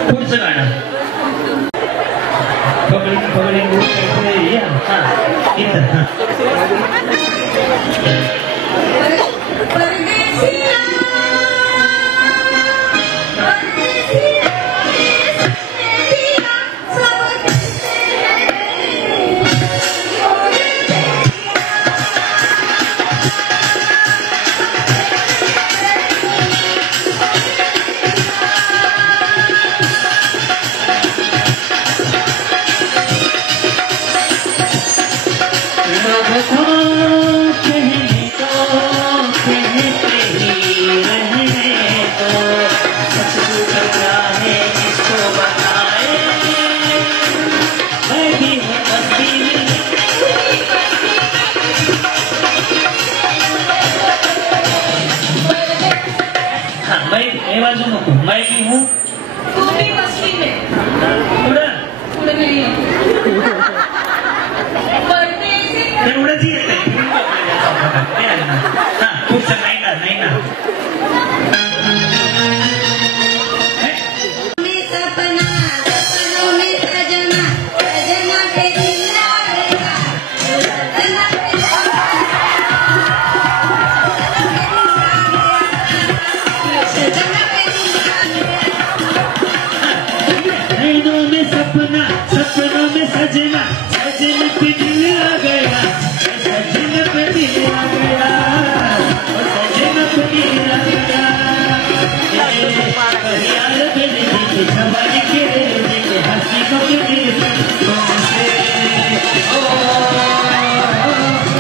पुढचं गाणं. पकडी पकडी या. हा इथं. हा परदेसिया परदेसिया परदेसिया सब कैसे है मैं बाजू नको. मैं भी हूँ. तू भी मस्ती में पुढं पुढे नाही परदेसी तेवढंच येत आहे. हा पुढचं नाही ना नाही ना. सपना सपनों में सजना सजना पे दिल आएगा. सजना पे सजना पे नैनों में सपना सपनों में सजना सजना पे दिल आ गया. सजना पे दिल आ गया. घड़ियाल बेले देखे जवानी खेले देखे हंसी को खेले तुमसे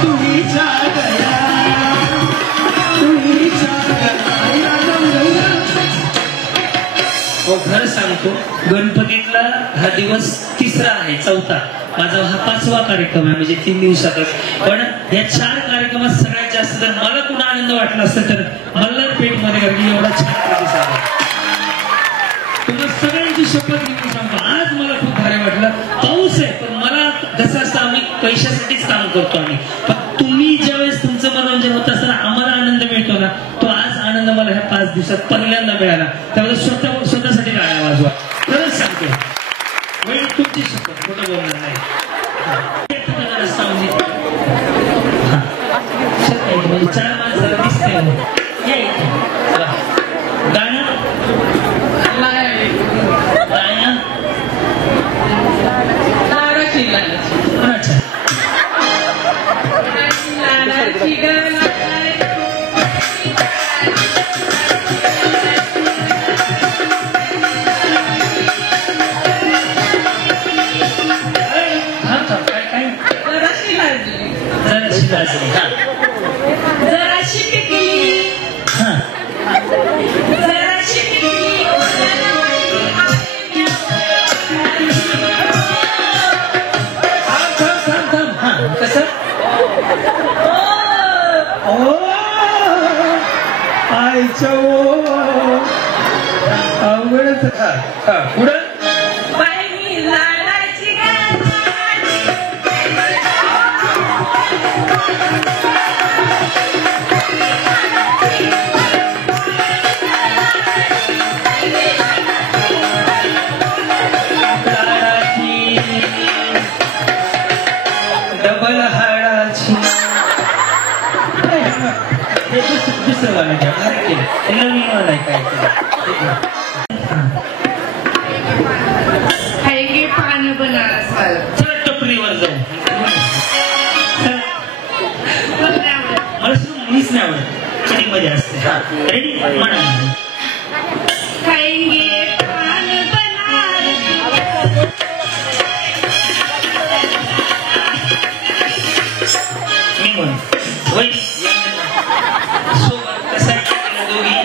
तू ही छा गया खरं सांगतो गणपतीतला हा दिवस तिसरा आहे चौथा माझा हा 5वा कार्यक्रम आहे म्हणजे 3 दिवसातच पण या 4 कार्यक्रमात सगळ्यात जास्त जर मला कुणा आनंद वाटला असता तर मल्हारपेठ मध्ये कारण एवढा छान प्रतिसाद आहे तुम्हाला सगळ्यांची शपथ घेऊन सांगतो आज मला खूप भारी वाटलं पाऊस आहे पण मला कसं असतं आम्ही पैशासाठीच काम करतो आम्ही पण तुम्ही ज्यावेळेस तुमचं मनोरंजन होत असताना आम्हाला आनंद मिळतो ना तो आज आनंद मला ह्या 5 दिवसात पहिल्यांदा मिळाला त्यामुळे स्वतःसाठी टाळ्या वाजवा खरंच सांगतो म्हणजे तुमची शपथ खोटं बोलणार नाही म्हणजे 4 माणसाला दिसते गाणं पुढं डबल हाडाची दुसरं गाणं घ्या नवीन गाणं आहे काय चला टपरीवर जाऊ मला सुद्धा मुलीच नाही आवडत कधी मध्ये असते रेडी म्हणा मी म्हण सोबत कसं दोघी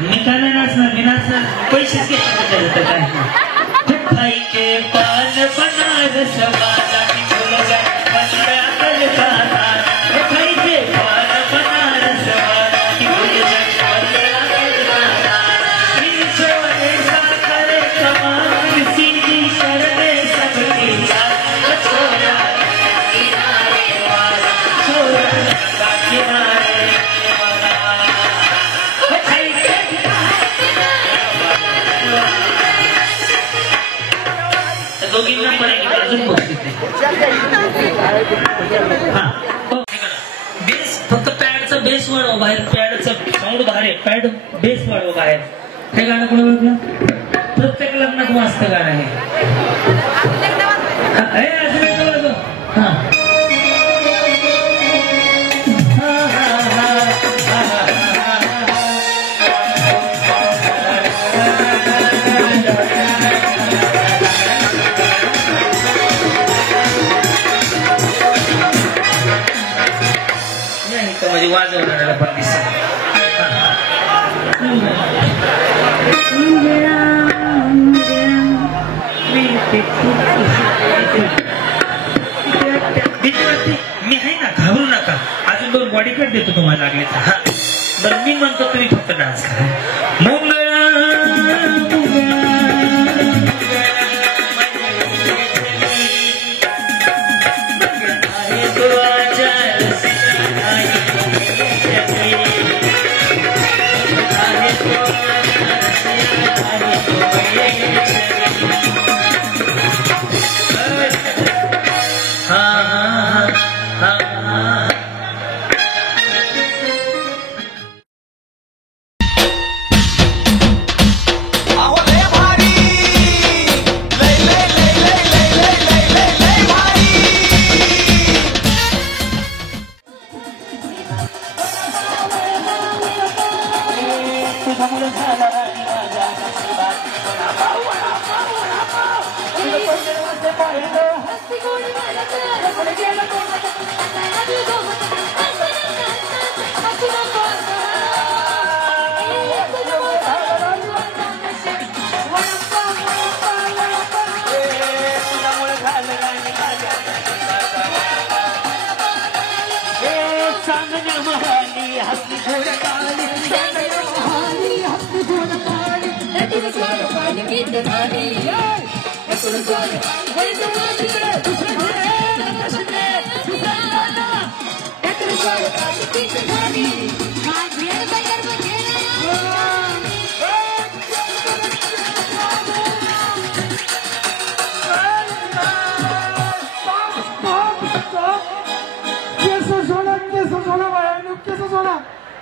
मी का नाही नाचणार मी नाचणार पैसेच घेतले काय के पान बनारस वाला के पान बनारस वाला करे कमाल सीधी कर दे सबकी छोरा किनारे दोघींना पण अजून बेस फक्त पॅडचा बेस वाढवा बाहेर पॅडचा साऊंड बाहेर पॅड बेस वाढवा बाहेर हे गाणं कोणी ओळखलं प्रत्येक लग्नात मस्त गाणं आहे म्हणजे वाजवणाऱ्याला पण दिसत मी आहे ना घाबरू नका अजून 2 बॉडीगार्ड देतो तुम्हाला लागले तर हा बरं मी म्हणतो तुम्ही फक्त डान्स करा मुंगळा तुझ्यामुळे झाला आणि माझ्या नशिबात वडापाव वडापाव वडापाव तुला पहिले वाजते पाहिलं हस्ती गोळी मारत रगड गेलं कोणाचं आता आधी दोघं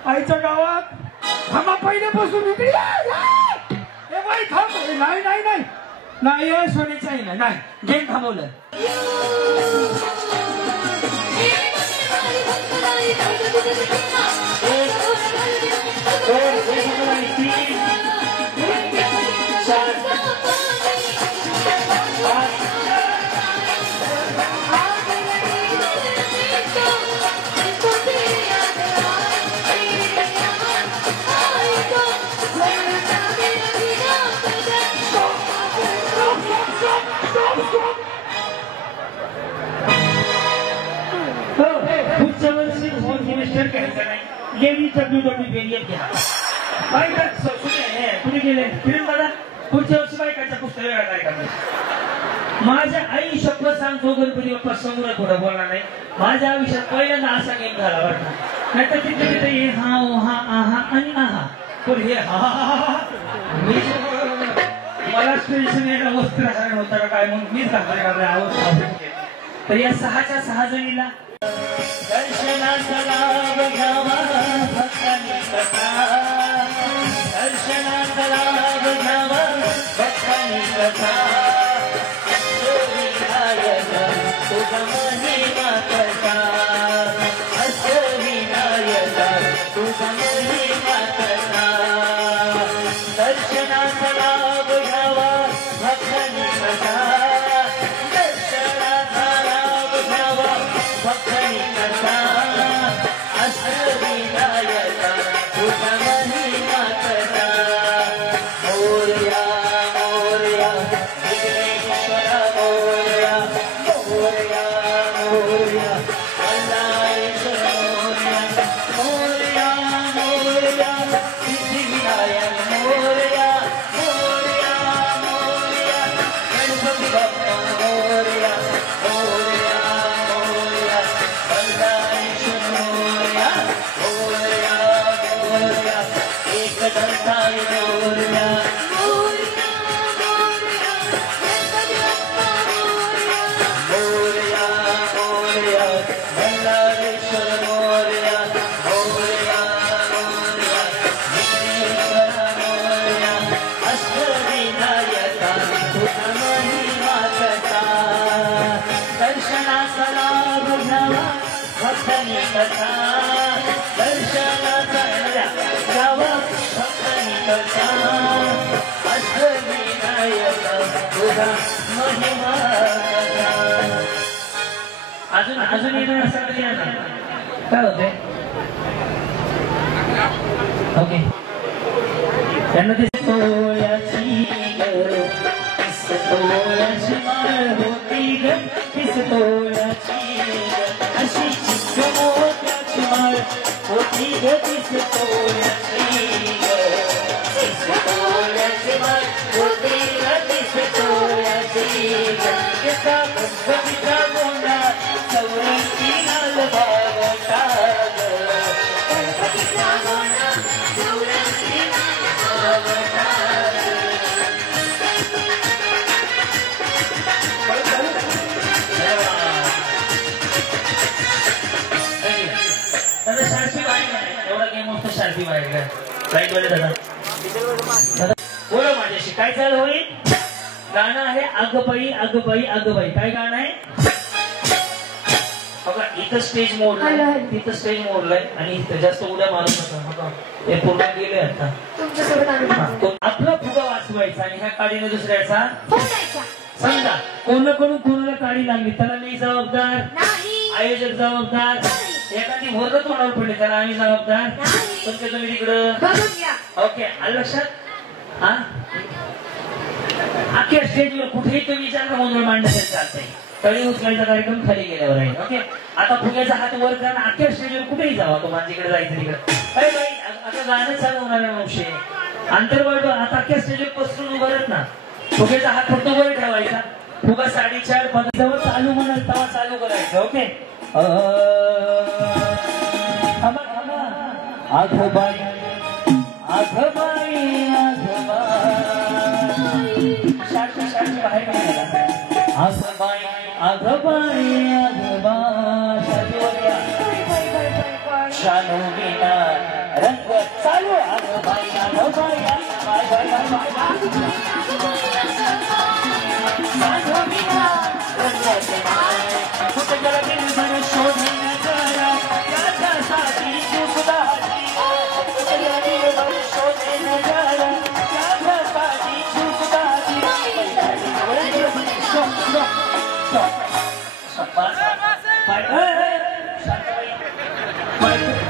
आईच्या गावात थांबा पहिल्यापासून इकडे बाई थांब नाही नाही नाही नाही सोनीची आई नाही गेम थांबवलं लेडीजचा वेरियंट घ्या बायका तुम्ही गेले फिल्म बघा पुढच्या वर्षी बायकांच्या पुस्तक वेगळा कार्यक्रम माझ्या आई शपथ सांगतो गणपती बाप्पा समोर थोडं बोलणार नाही माझ्या आयुष्यात पहिल्यांदा असा गेम झाला बरं का नाहीतर तिथे तिथे हे हा ओ हा आहा आणि आहा पण हे हा मला टेन्शन येणं वस्त्रहरण होतं का काय म्हणून मीच दाखवले तर या 6 जणीला दर्शनाचा लाभ घ्यावा भक्तांनी कथा दर्शनाचा लाभ घ्यावा भक्तांनी कथा तुझा महिमा कथा अष्टविनायका तुझा महिमा कथा दर्शनाचा लाभ घ्यावा भक्तांनी कथा दर्शनाचा लाभ घ्यावा भक्तांनी कथा अष्टविनायका तुझा महिमा कथा मोरया मोरया विघ्नेश्वरा मोरया मोरया मोरया अल्लाहेश्वर मोरया मोरया मोरया सिद्धिविनायक मोरया मोरया मोरया गणपती बाप्पा मोरया मोरया मोरया अल्लाहेश्वर मोरया मोरया मोरया एकदंताय मोरया मोरया मोरया अल्लाहेश्वर मोरया मोरया मोरया विघ्नेश्वरा मोरया अष्टविनायका तुझा महिमा कथा दर्शनाचा लाभ घ्यावा भक्तांनी कथा दर्शनाचा घ्यावा भक्तांनी कथा अष्टविनायका तुझा महिमा कथा अजून येणार असं तरी ना काय होते ओके त्यांना ते तोळ्याची तोळ्याची माळ होती ग तीस तोळ्याची अशी चिक्क मोत्याची माळ होती ग तीस तोळ्याची तीस तोळ्याची माळ होती ग तीस तोळ्याची एका गणपतीचा गोंडा चौरंगी लाल बावटा गणपतीचा गोंडा चौरंगी लाल बावटा दादा शार्पी बाई एवढा गेम असतो शार्पी बाई लाईट वाले दादा बोला माझ्याशी काय चालू होईल गाणं आहे अगबाई अगबाई अगबाई काय गाणं आहे बघा इथं स्टेज मोडलाय, तिथं स्टेज मोडलाय आणि इथं जास्त उड्या मारू नका. बघा हे पूर्ण गेले आता. आपला फुगा वाचवायचा आणि ह्या काडीने दुसऱ्याचा समजा कोणाकडून कोणाला काडी लागली त्याला मी जबाबदार, आयोजक जबाबदार, एखादी भोरत तोंडावर पडली त्याला आम्ही जबाबदार. तुमच्या तुम्ही तिकडं ओके आलं लक्षात. हा अख्ख्या स्टेजवर कुठेही तुम्ही विचार गोंधळ मांडण्यासाठी चालतंय. तळी उचलायचा कार्यक्रम खाली गेल्यावर आहे. ओके आता फुग्याचा हात वर करा, अख्ख्या स्टेजवर कुठेही जावा, तो माझ्याकडे जायचं तिकडे. अरे बाई आता गाणं चालू होणार अंशे अंतर्वाढ. आता अख्ख्या स्टेजवर पसरून उभारत ना, फुग्याचा हात फक्त वर ठेवायचा. फुगा 4:30 जवळ चालू म्हणाल तेव्हा चालू करायचं. ओके आघबाई आघबाई शाळेत बाहेर गेला. आघबाई आघबाई आघबा शालू बिना रंग चालू. आघबाई आघबाई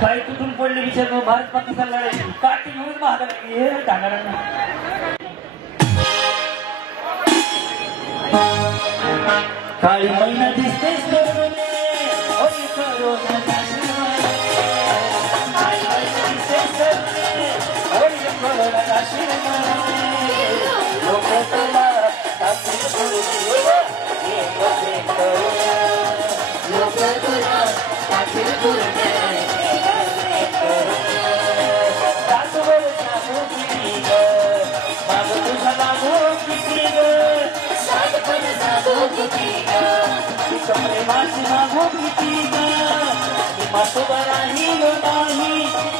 बाई कुठून पडले विचार भारत पाकिस्तान लढायची काठी घेऊन महागाला. काळी महिना दिसते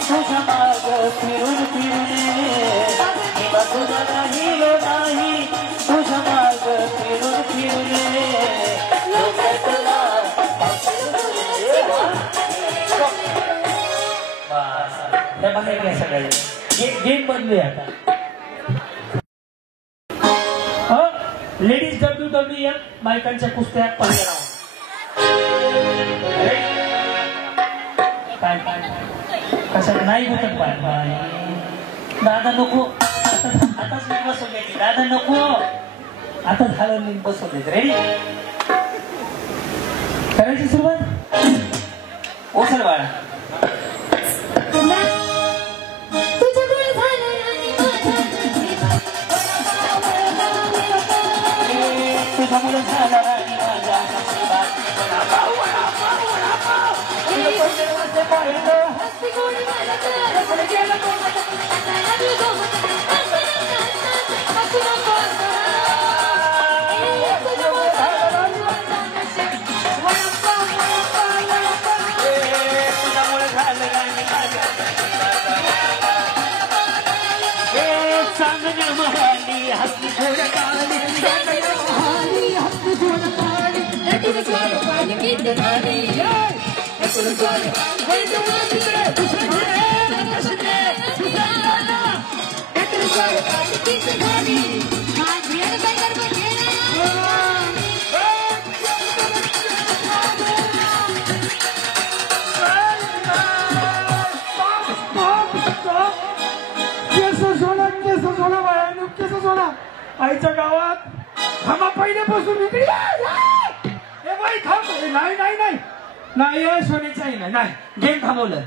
तुझ्या माग फिरून फिरणे नाही तुझ्या माग फिरून फिरणे. बाहेर घ्या सगळ्या गेम बनले आता. लेडीज WWF बायकांच्या कुस्त्या पहिल्या काय कशाला नाही होत पाय. दादा नको आताच मी बसवले की दादा नको आता झालं मी बसवले. रेडी करायची सुरुवात. ओसर बाळा तुझ्यामुळे झाला आणि माझ्या आईच्या गावात थांबा पहिल्यापासून नाही नाही नाही नाही सोन्याची आई नाही नाही गेम थांबवलं.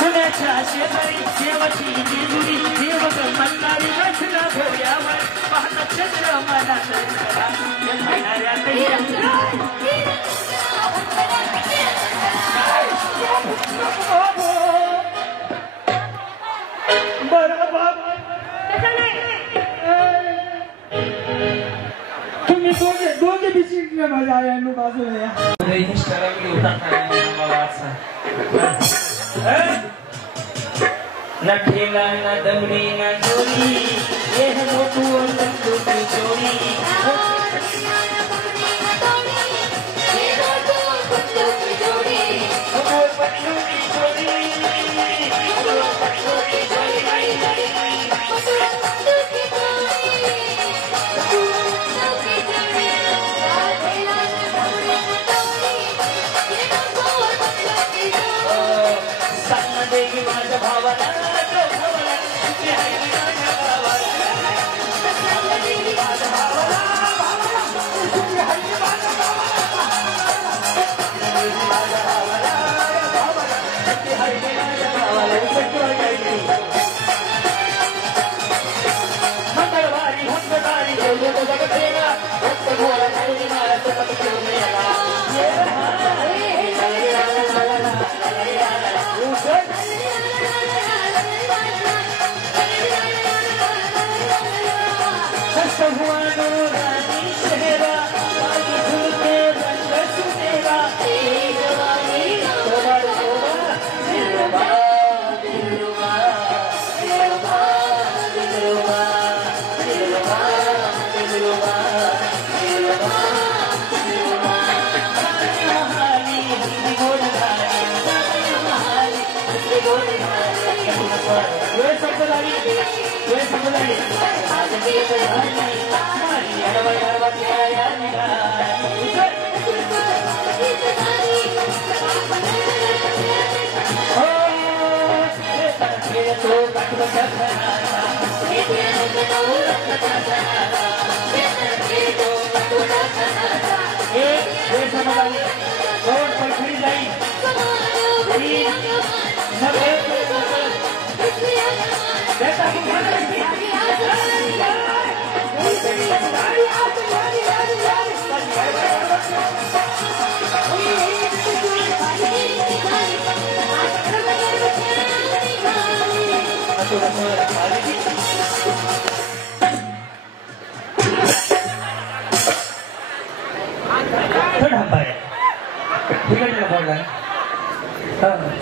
पुण्याच्या शेजारी देवाची जेजुरी देवग मल्हारी रचना भोऱ्यावर पाहता चंद्र मनात तुम्ही दोघे बी शिकले माझ्या आयांना बाजूला. ना ठेला ना दमडी ना चोरी ये है मोटू और संतू की जोड़ी माझ्या भावाला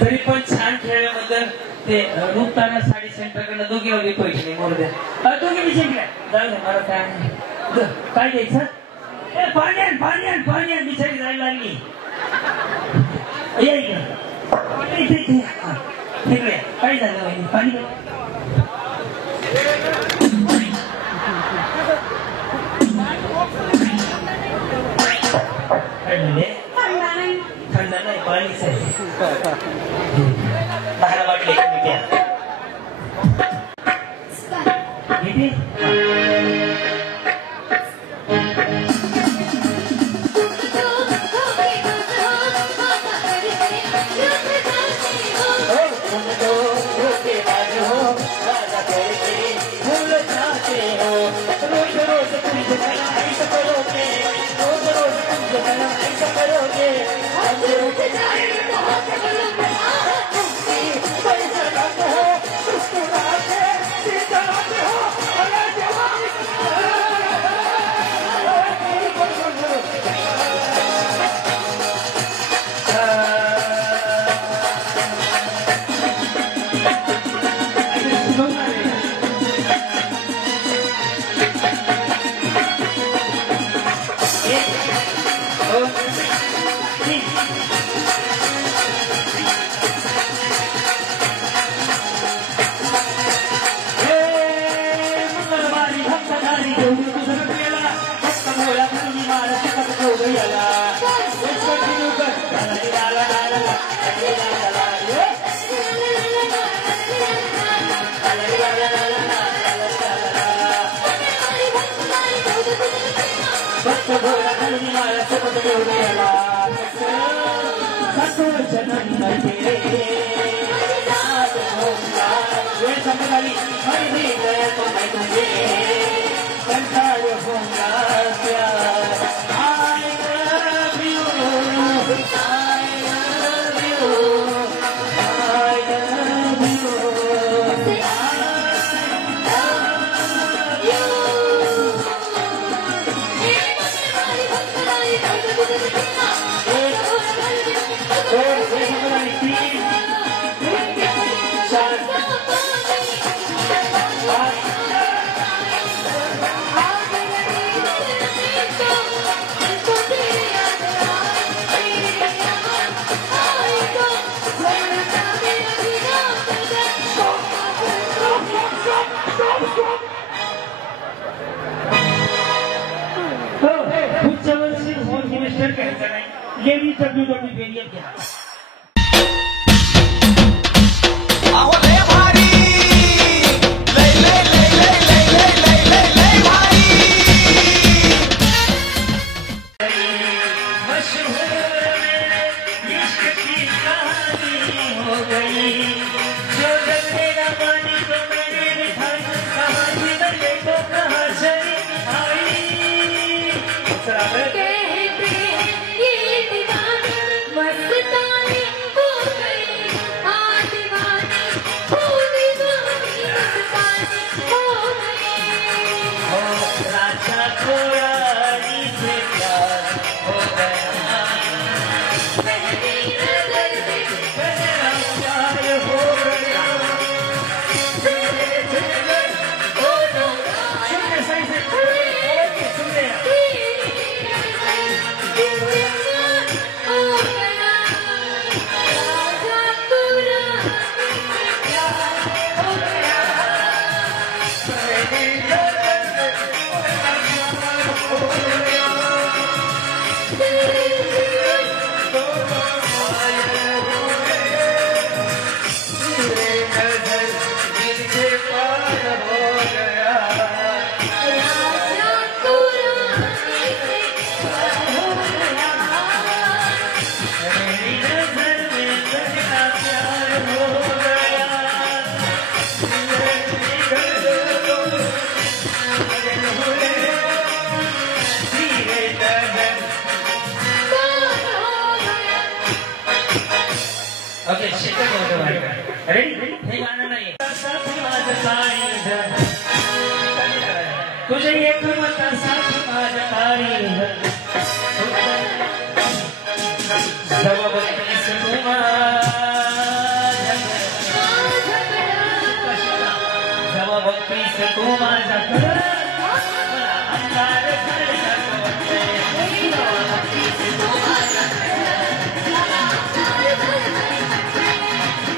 तरी पण छान खेळल्याबद्दल ते रूपताना साडी सेंटरकडनं दोघे पैसे मोर द्या दोघे मी जिंकल्या जाऊ दे मला काय द्यायचं पाणी आण पाणी आण पाणी आण बिचारी जायला लागली तिकडे काय झालं पाणी काय झाले थंड नाही पाणीच आहे बाहेर वाटले कमी प्या Shut up. शर्ट घ्यायचा नाही, लेडीज WWE घ्या. अहो लय भारी लय लय लय लय लय लय लय लय लय भारी मशहूर मेरे इश्क की कहानी हो गई, जो जलने न पानी तो मेरे निठाई कहानी मेरे को कहाँ चली आई. चला बरं. कहते हैं ये दीवानी मस्तानी हो गई, हाँ दीवानी हो दीवानी मस्तानी हो गई. हो राजा को रानी से प्यार हो गया, पहली नजर से मेरा प्यार हो गया. दोनों सुनने सही से सुनने हो गया, राजा पूरा हो गया. राजा पूरा हो गया. ओके शिकत होतो रेडी. हे गाणं नाही तुझे एक मता साथ माझ्या काळी जबाबदारीस तू माझ्या जबाबदारीस तू माझ्या अंधार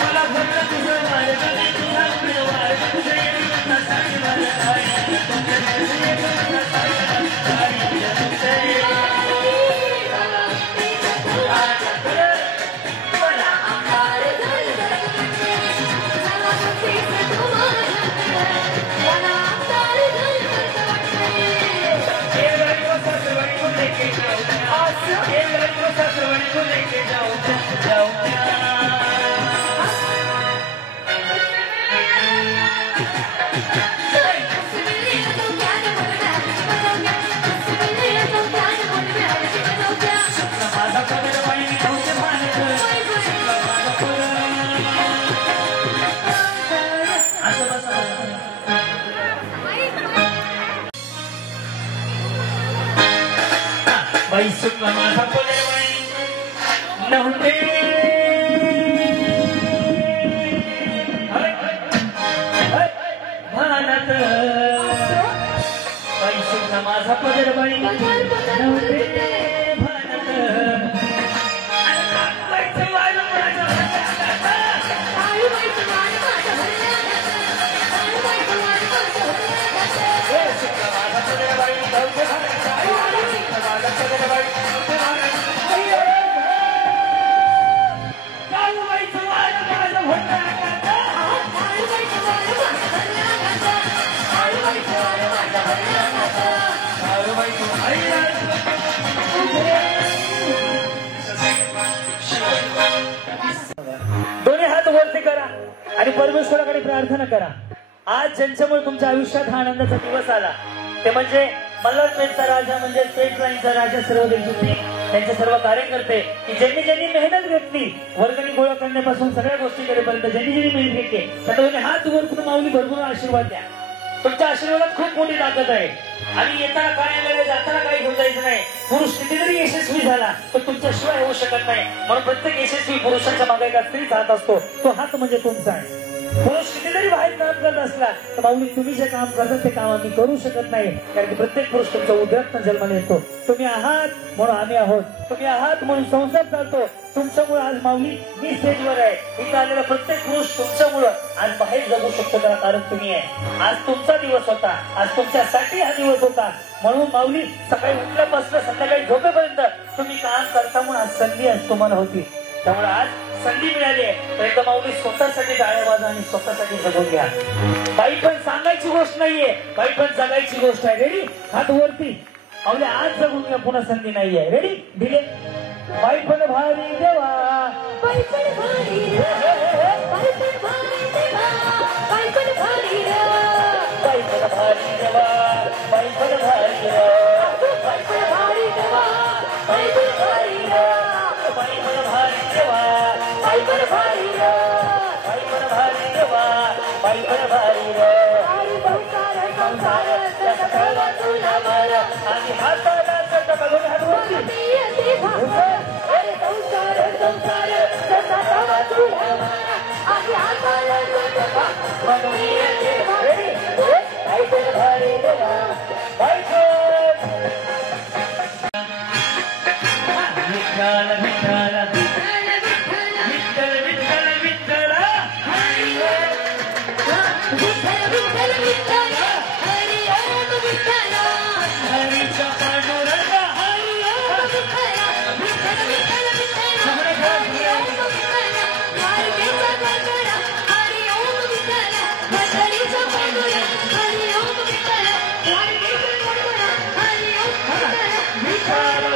मला भरलं तुझं माझ्या तुझा वार तुझे बाई सुखला माझा कोले बाई नव्हते भानात बाई सुखला माझा पदर बाई नव्हते भानात बाईचं वाळ माझ्या सुखला माझा पदर बाई नव्हते दोन्ही हात वरती करा आणि परमेश्वराकडे प्रार्थना करा. आज ज्यांच्यामुळे तुमच्या आयुष्यात हा आनंदाचा दिवस आला ते म्हणजे मल्हारपेठचा राजा म्हणजे पेठ लाईनचा राजा सर्व देशमुख त्यांचे सर्व कार्यकर्ते की ज्यांनी ज्यांनी मेहनत घेतली वर्गणी गोळा करण्यापासून सगळ्या गोष्टी करेपर्यंत ज्यांनी ज्यांनी मेहनत घेतली त्यांना हात वर करून माऊली भरपूर आशीर्वाद द्या. तुमच्या आशीर्वादात खूप मोठी ताकद आहे आणि येताना काय आलेलं जाताना काही घेऊन जायचं नाही. पुरुष किती जरी यशस्वी झाला तर तुमच्याशिवाय होऊ शकत नाही. म्हणून प्रत्येक यशस्वी पुरुषाच्या मागे एका स्त्रीचा हात असतो. तो हात म्हणजे तुमचा आहे. पुरुष किती जरी बाहेर काम करत असला तर माऊली तुम्ही जे काम करतात ते काम आम्ही करू शकत नाही. कारण की प्रत्येक पुरुष तुमचा उद्यात जन्माला येतो. तुम्ही आहात म्हणून आम्ही आहोत. तुम्ही आहात म्हणून संसार चालतो. तुमच्यामुळे आज माऊली मी स्टेजवर आहे. इथं आलेला प्रत्येक पुरुष तुमच्यामुळं आज बाहेर जगू शकतो. त्याला कारण तुम्ही आहे. आज तुमचा दिवस होता. आज तुमच्यासाठी हा दिवस होता. म्हणून माऊली सकाळी उठल्यापासून संध्याकाळी झोपेपर्यंत तुम्ही काम करता म्हणून आज संधी आज तुम्हाला होती. त्यामुळे आज संधी मिळाली आहे तर एकदा माऊली स्वतःसाठी टाळ्या वाजवा आणि स्वतःसाठी जगून घ्या. बाई पण सांगायची गोष्ट नाहीये, बाई पण जगायची गोष्ट आहे. रेडी? हात वरती. माऊली आज जगून घ्या. पुन्हा संधी नाहीये. रेडी? दिले. बाई पण भारी देवा, बाई पण भारी रे, बाई पण भारी देवा, बाई पण भारी रे, बाई पण भारी देवा, बाई पण भारी रे, बाई पण भारी देवा, बाई पण भारी रे, बाई पण भारी देवा, बाई पण भारी रे, बाई पण भारी देवा, बाई पण भारी रे. भारी संसार संसार सगळं तुला वर, आणि हाताला चट बघून हात वरती. येते भाकर, अरे संसार संसार सगळं तुला वर, आणि हाताला चटका बघून येते भारी. बाई पण भारी देवा, बाई पण. विठ्ठल विठ्ठल विठ्ठल विठ्ठल विठ्ठल. विठ्ठल विठ्ठल विठ्ठल हरी ओम विठ्ठल हरीचा पांडुरंग हरी ओम. विठ्ठल विठ्ठल विठ्ठल हरी ओम विठ्ठल मार्गेचा गणगणा हरी ओम विठ्ठल भटरीचा पांडुरा हरी ओम विठ्ठल मार्गेचा गणगणा हरी ओम विठ्ठल विठ्ठल विठ्ठल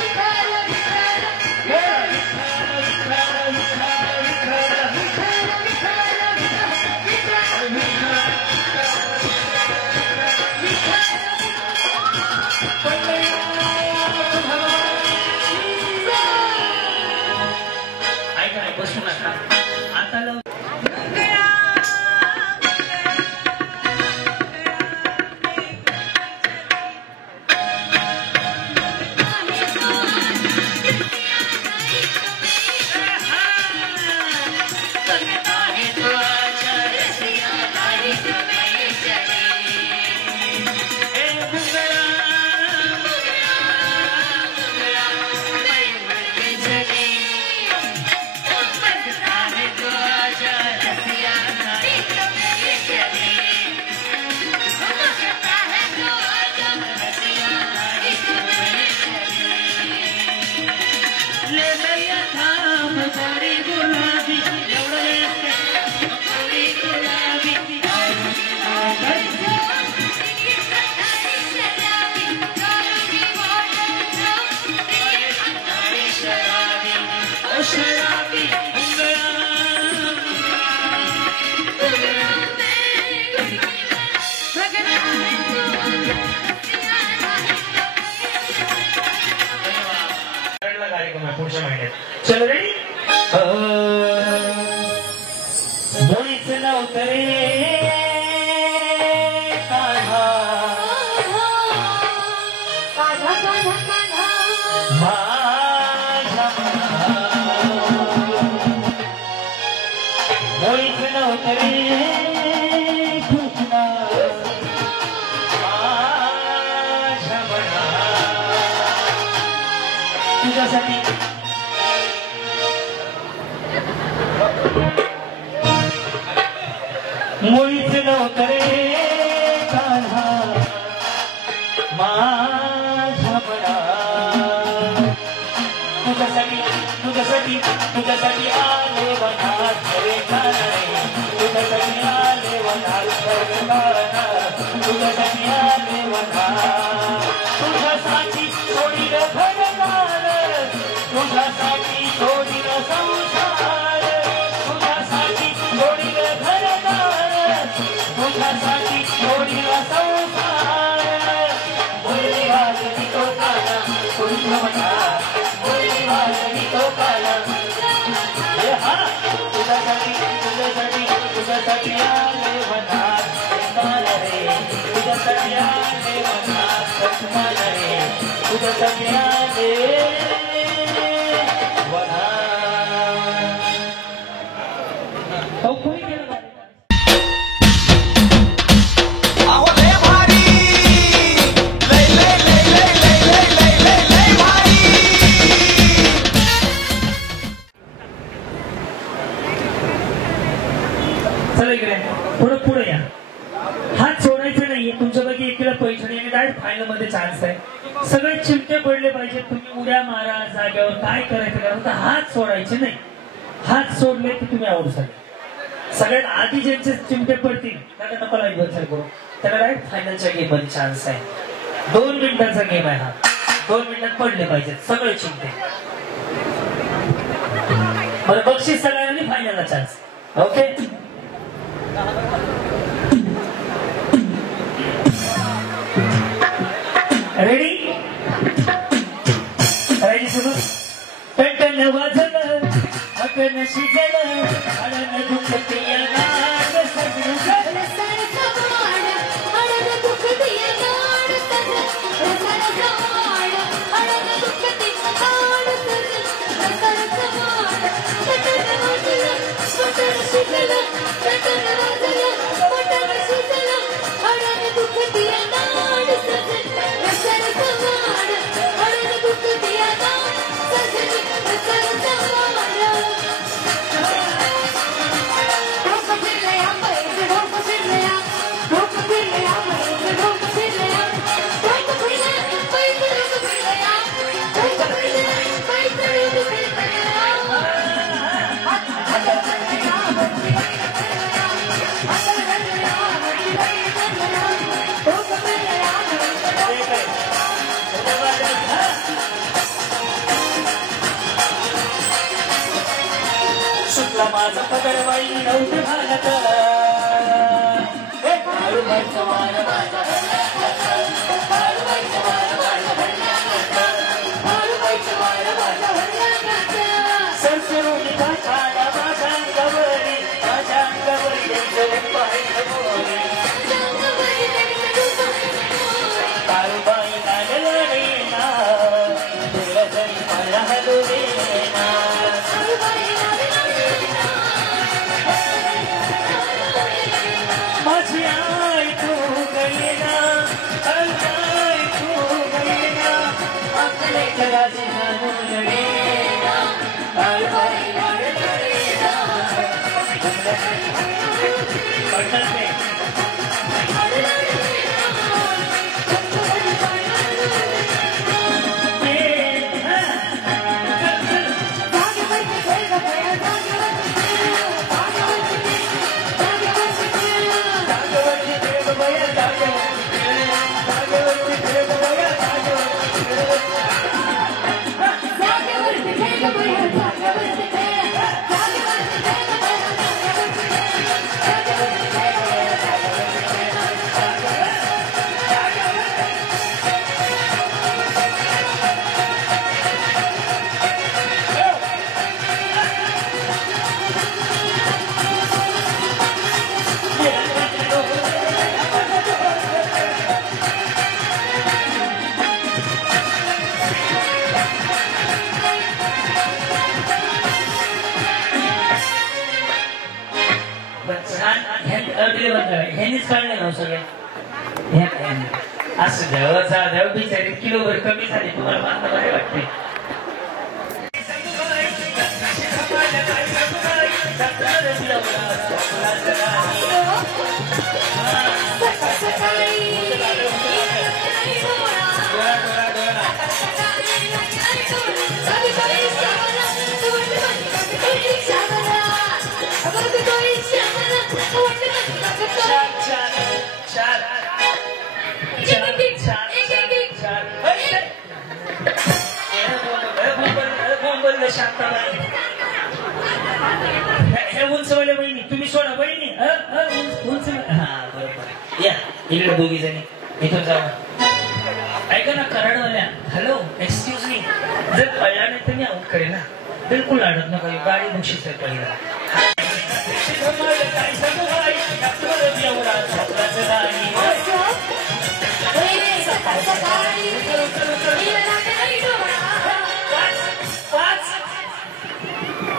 विठ्ठल विठ्ठल. विठ्ठल विठ्ठल विठ्ठल हे विठ्ठल विठ्ठल विठ्ठल विठ्ठल. ऐका नाही बसू नका आता लव. कार्यक्रम आहे पुढच्या महिन्यात. चलो रेडी? मुळीच नव्हतं रे कान्हा, कान्हा कान्हा कान्हा माझ्या मना. मुळीच नव्हतं रे कृष्णा माझ्या मना. तुझ्यासाठी मुळीच नव्हतं रे कान्हा माझ्या मना. तुझ्यासाठी तुझ्यासाठी तुझ्यासाठी आले वनात रे कान्हा रे. तुझ्यासाठी आले वनात रे कान्हा. तुझ्यासाठी आले वनात. तुझ्यासाठी सोडील घरदार, तुझ्यासाठी सोडील संसार. तुझ्यासाठी सोडील घरदार, तुझ्यासाठी सोडील संसार. मुरली वाजली तो काना तुझ्या मना, मुरली वाजली तो काना. हे हा तुझ्यासाठी तुझ्यासाठी तुझ्यासाठी आले वनात काना रे. तुझ्यासाठी आले वनात काना रे. तुझ्यासाठी आले अहो लय भारी, लय लय लय लय लय लय लय लय लय भारी. सगळे चिमटे पडले पाहिजे. तुम्ही उड्या मारा जागेवर, काय करायचं करा, हात सोडायचे नाही. हात सोडले की तुम्ही आउट झाले. सगळ्यात आधी ज्यांचे चिमटे पडतील त्याला नको लाईट बंद करू, त्याला डायरेक्ट फायनलच्या गेम मध्ये चान्स आहे. 2 मिनिटांचा गेम आहे हा. 2 मिनिटात पडले पाहिजेत सगळे चिमटे. बरं, बक्षीस सगळ्यांनी फायनलला चान्स. Okay, ready? करायची सुरू. पेटन वाजलं, अकन शिजलं, अडन दुखते या नाग सजलं. सुटला माझा पदर बाई नव्हती भागत. सरसरून काढा माझ्या अंगावरी, माझ्या अंगावरी द्यायचं पाहिजे मोरी. काळूबाई लागलं ना, तुला जरी मला हलू दे ना. माझी आई तू गई ना, आई तू गई ना, आपले कराचे घालून रे ना. काळूबाई लागलं ना. पटकन पे. ह्यानीच काढले ना सगळ्या. असं जाऊ बिचारी किलोभर कमी झाली, तुम्हाला मानता बरे वाटते. हे उंचवाले बहिणी तुम्ही सोडा बहिणी. उंच हा बरोबर. या इकडे दोघी जणी इथून जाऊ. ऐका ना कराडवाल्या, हॅलो एक्सक्यूज मी, जर कळला नाही तर मी आउट करेन ना. बिलकुल अडत नका, गाडी बक्षीस आहे पहिला.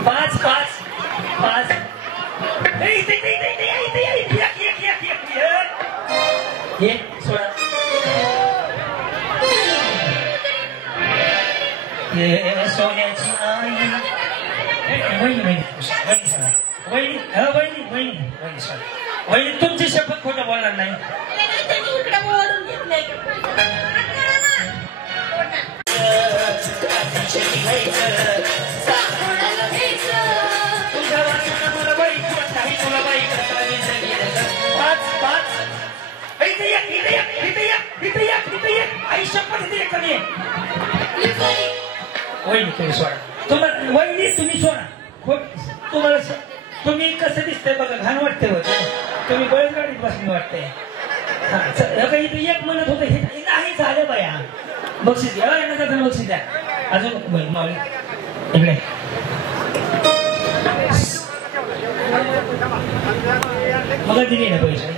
पाच पाच पाच. हे सोडा. हे सोन्याची आई. वहिनी तुमची शपथ खोटं बोलणार नाही. कमी आहे वहिनी तुम्ही सोडा तुम्हाला वहिनी तुम्ही सोडा तुम्हाला तुम्ही कसं दिसतंय बघा घाण वाटतंय होतं तुम्ही बैलगाडीत बसून वाटतंय इथे एक म्हणत होतं हे नाही झालं बाया बक्षीस द्या बक्षीस द्या अजून मावली इकडे मग दिली ना पैसे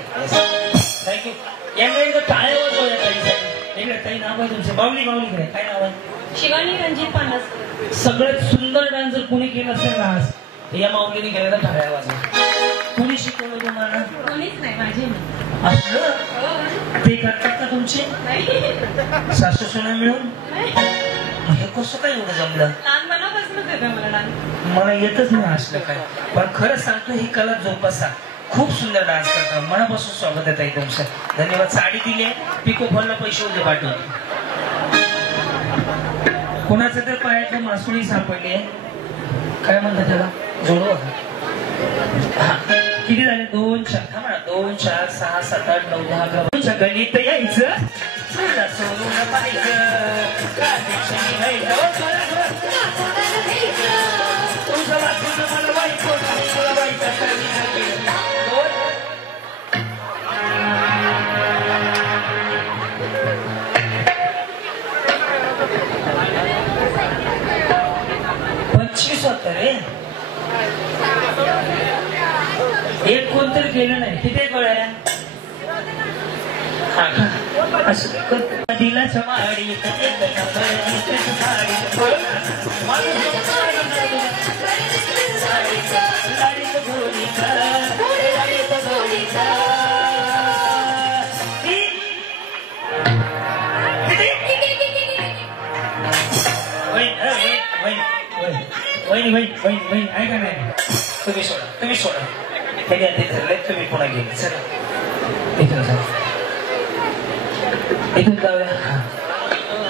थँक्यू यांना एकदा टाळ्या वाजवल्या ताईसाठी इकडे ताई नाव आहे तुमचं माऊली माऊली इकडे काय नाव आहे शिवानी रणजित पानस सगळ्यात सुंदर डान्स जर कुणी केला असेल ना आज तर या माऊलीने केलेला टाळ्या वाजव कुणी शिकवलं तुम्हाला कोणीच नाही माझे असलं ते करतात का तुमचे सासू सुना मिळून हे कसं काय एवढं जमलं लहानपणापासूनच येतं मला डान्स मला येतच नाही असलं काय पण खरंच सांगतो ही कला जोपासा खूप सुंदर डान्स करतात मनापासून स्वागत आहे ताई तुमचं धन्यवाद साडी दिली पिको फॉलला पैसे होते पाठवून कोणाचं तर पायातलं मासुळी सापडली आहे काय म्हणतात त्याला जोडवा किती झाले 2 4 थांबा 2 4 6 7 8 9 10 11 तुमच्या गणित यायचं तुला सोडून पाहिजे तुमचं वाचून मला वाईट मला वाईट होत रे एक कोणतरी गेलं नाही किती कळल्या दिला समाडी वहिनी ऐका नाही तुम्ही सोडा त्याने आधी धरले तुम्ही पुन्हा गेले चला इथून जाऊ इथून जाऊया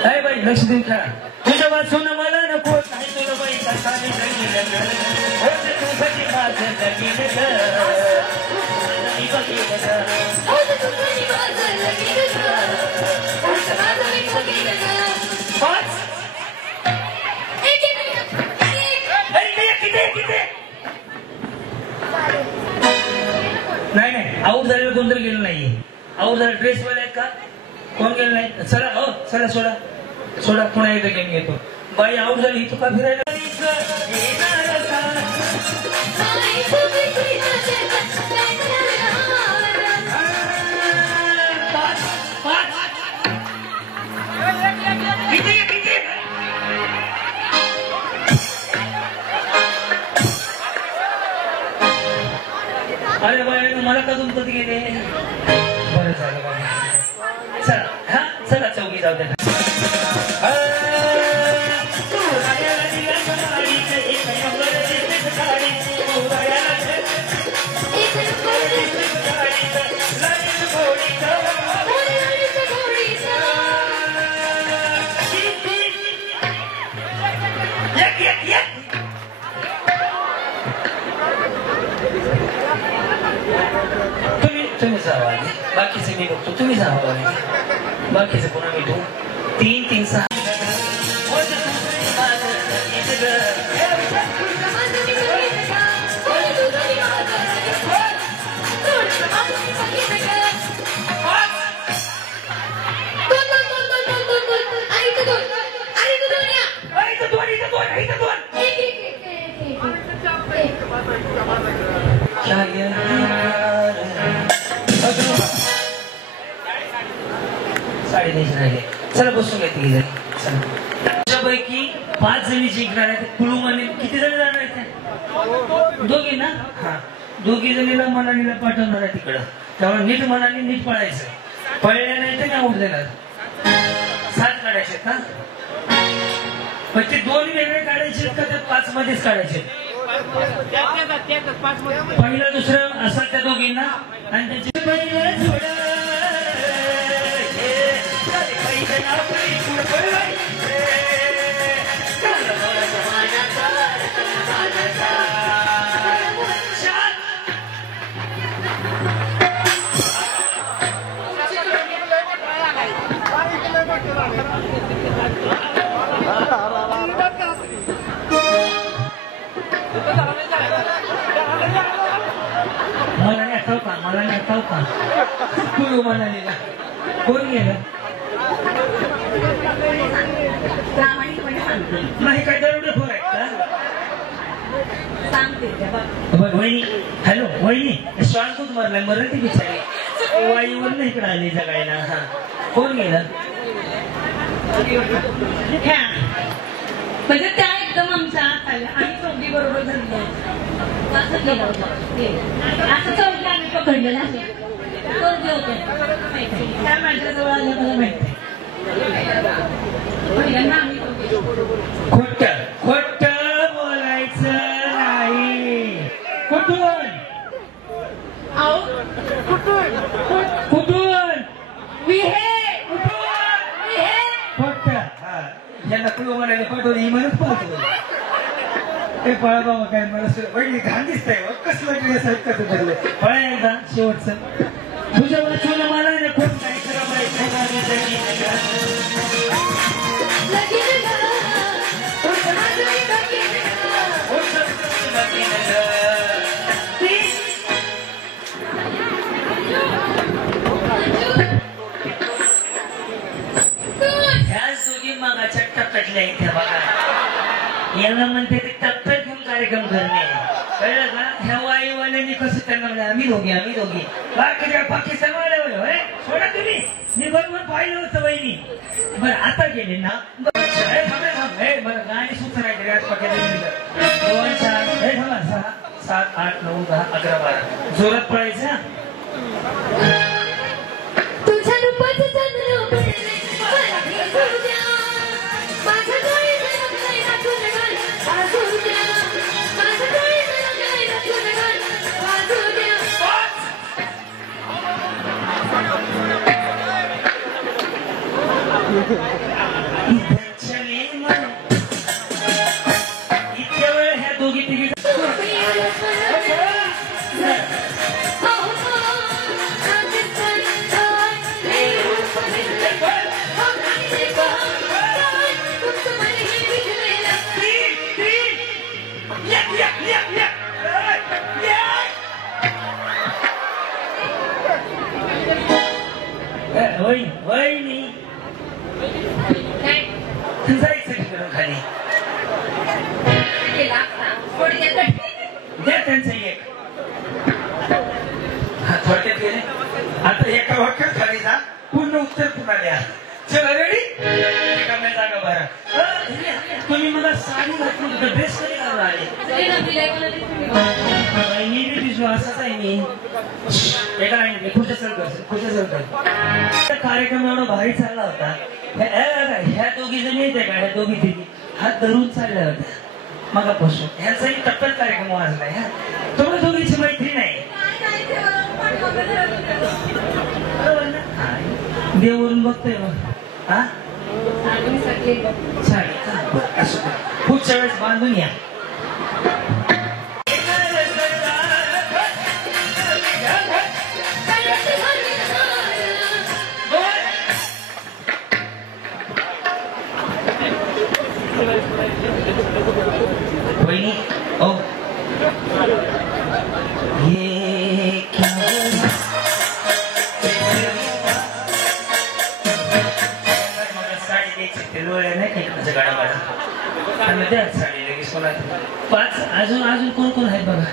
काय बाई लक्ष देऊन खेळा तुझ्या वाचून मला नको नाही तुला बाई कसाने नाही आऊट झालेलं कोणतरी गेलं नाहीये आऊट झालं ड्रेस वाले आहेत का कोण गेलं नाही चला हो चला सोडा पुन्हा एकदा गेम घेतो बाई आऊट झाली ही तू का फिरायला अरे बाई मला का तुमचं गेले बरं झालं बाबा चला हा चला चौकी जाऊ द्या तुम्ही जावा बाकीचे मी बघतो तुम्ही जावा बाकीचे पुन्हा भेटू 3 3 6 राहिले चला बसून घेतली त्याच्यापैकी 5 जणी जिंकणार आहेत कुळू म्हणे किती जणी जाणार आहेत दोघी ना हा दोघी जणीला मनालीला पाठवणार आहे तिकडं त्यामुळे नीट मनाली नीट पळायचं पळल्या नाही तर नाही देणार 7 काढायचे ना पण ते 2 वेगळे काढायचे का ते 5 मध्येच काढायचे पहिलं दुसरं असं त्या दोघींना आणि त्याचे पहिलं पिऊ म्हणालीला कोण गेलं प्रामाणिकपणे सांगते नाही काय दरोडे फोर आहेत का सांगते वहिनी हॅलो वहिनी श्वास खूप मारलाय मराठी बिचारी वाईवर नाही इकडे आली जगायला हा कोण गेलं म्हणजे त्या एकदम आमच्या आत आल्या आणि चौघी बरोबर धरले असं केलं होतं असं चौघी आम्ही पकडलेलं आहे चौघी होते त्या माझ्याजवळ आल्या मला माहिती पहिल्यांदा आम्ही खोट खोट बोलायचं नाही कुठून आओ कुठून विहे खोट यांना पिऊ म्हणाले पाठवलं ही म्हणत पाहतो ते पळा बाबा काय मला वहिनी घाण दिसतंय कसलं ड्रेस कसं धरलं पळा एकदा शेवटचं तुझ्या वाचून मला कोण काय करा ह्याच दोघी मागाच्या टप्प्यातल्या इथे बघा यांना म्हणते ते टप्प्यात घेऊन कार्यक्रम करणे कळलं का ह्या वाईवाल्यांनी कसं त्यांना म्हणलं आम्ही दोघी बाकीच्या पाकिस्तान वाले होय सोडा तुम्ही मी बरोबर पाहिलं होतं वहिनी बरं आता गेले ना मला गाणी सुचरायचे आज पाकिस्तान 2 4 थांबा 6 7 8 9 10 11 12 जोरात पळायचं तुझ्या रूपाचं चांदणं पडले मला भेटू द्या माझ्या डोळ्यात रंगलंय नाचून गाणं वाजू द्या माझ्या डोळ्यात रंगलंय नाचून गाणं वाजू द्या इतक्या वेळ ह्या दोघी तिघी वहिनी जायचं तिकडून खाली द्या त्यांचं एक थोडक्यात गेले आता एका वाक्यात खाली जा पूर्ण उत्तर पुन्हा द्या चला रेडी जागा बरं तुम्ही मला साडी घातली ड्रेस कधी घालून आले मी दिसलो असाच आहे मी एका खुश कार्यक्रम एवढा भारी चालला होता ह्या दोघी जणी येते का ह्या दोघी तिघी हात धरून चालल्या होत्या मगापासून ह्यांचाही टप्प्यात कार्यक्रम वाजलाय ह्या तुम्हाला दोघीची मैत्री नाही देवरून बघतोय मग हा पुढच्या वेळेस बांधून या वहिनी ओ ये क्या साडी द्यायची लोळ्या नाही माझ्या गाडा आणि द्या साडी लगेच कोणा 5 अजून कोण कोण आहेत बघा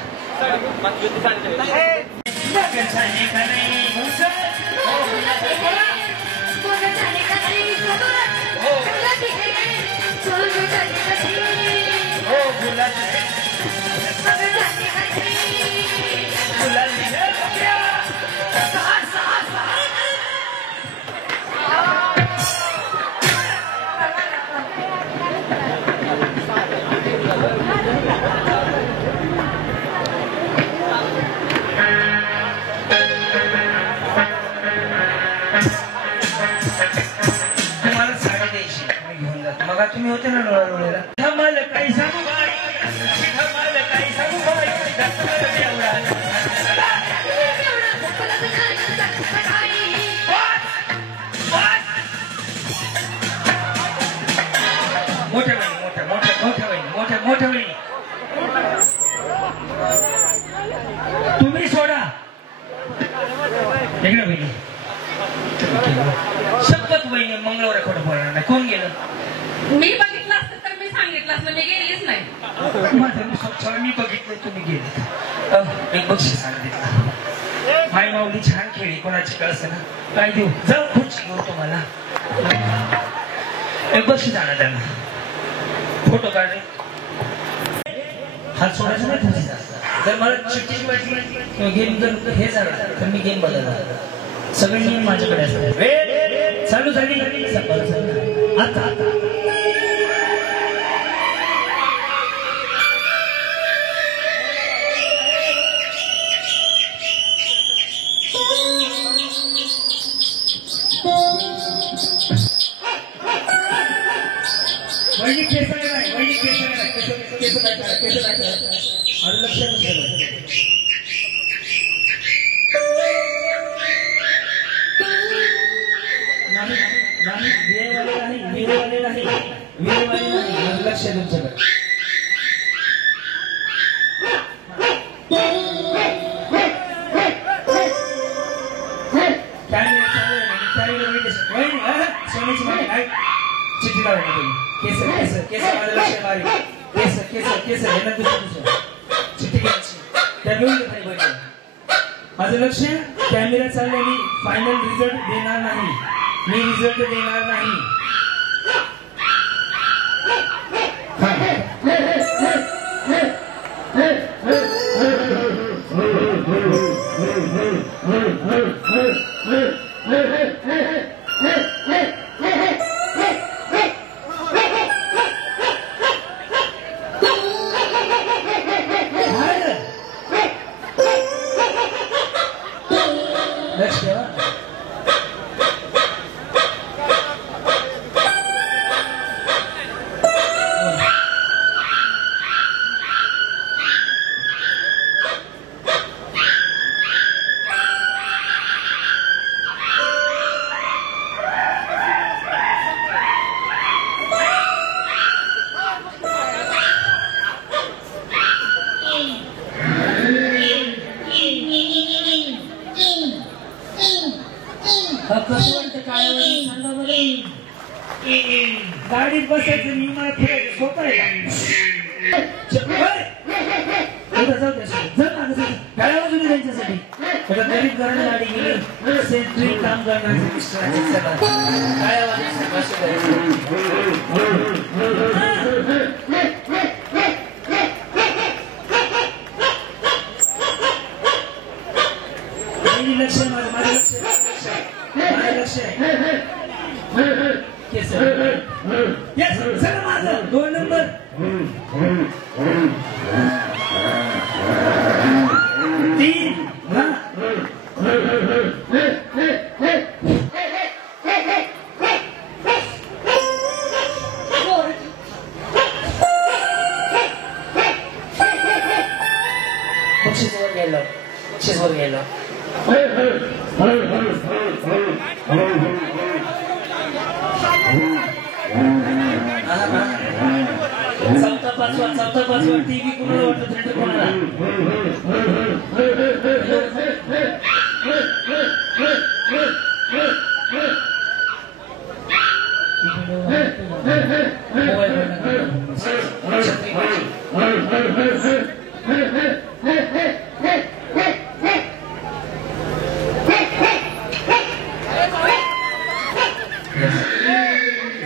तुम्ही होते ना डोळ्याला धमाल काही सांगू धमाल काही सांगू मोठ्या बहिणी तुम्ही सोडा इकडे बहिणी मी बघितलं असतं तर मी सांगितलं असतं, मी गेलीच नाही. माझ्या मी बघितलं तुम्ही गेले. एक बक्षीस सांगितलं माई माऊली छान खेळी कोणाची कळस ना काय देऊ जाऊ खुर्ची घेऊ तुम्हाला. एक बक्षीस आणा त्यांना. फोटो काढले हात सोडायचं नाही तुझी. जर मला चिठ्ठी वाटली गेम जर हे झालं तर मी गेम बदलणार. सगळे नियम माझ्याकडे असतात. वेळ चालू झाली आता आता वैदिक केस नाही. वैदिक केस नाही. केस लक्षात नाही. वेळवाले नाही. लक्ष तुमच्याकडे. सोन्याची माहिती काय चिठ्ठी लावायला तुम्ही. केस माझं लक्ष मारी. केस हे ना दुसरं चिठ्ठी घ्यायची त्या घेऊन खाली बघायचं. माझं लक्ष कॅमेरा चाललंय. मी फायनल रिझल्ट देणार नाही. मी रिझल्ट देणार नाही. लक्ष ठेवा. कसं वाटतं काळ्यावर सांगा बरं. गाडीत बसायचं मी मला फिरायचं सोपं आहे काळ्या बाजूने त्यांच्यासाठी गरीब घराने गाडी गेली सेंट्री काम करण्यासाठी काळ्या लक्ष माझं लक्ष चला माझं 2 नंबर. बक्षीसवर गेलो. चौथा पाचवा टीव्ही कुणाला वाटत नाही तर कोणाला.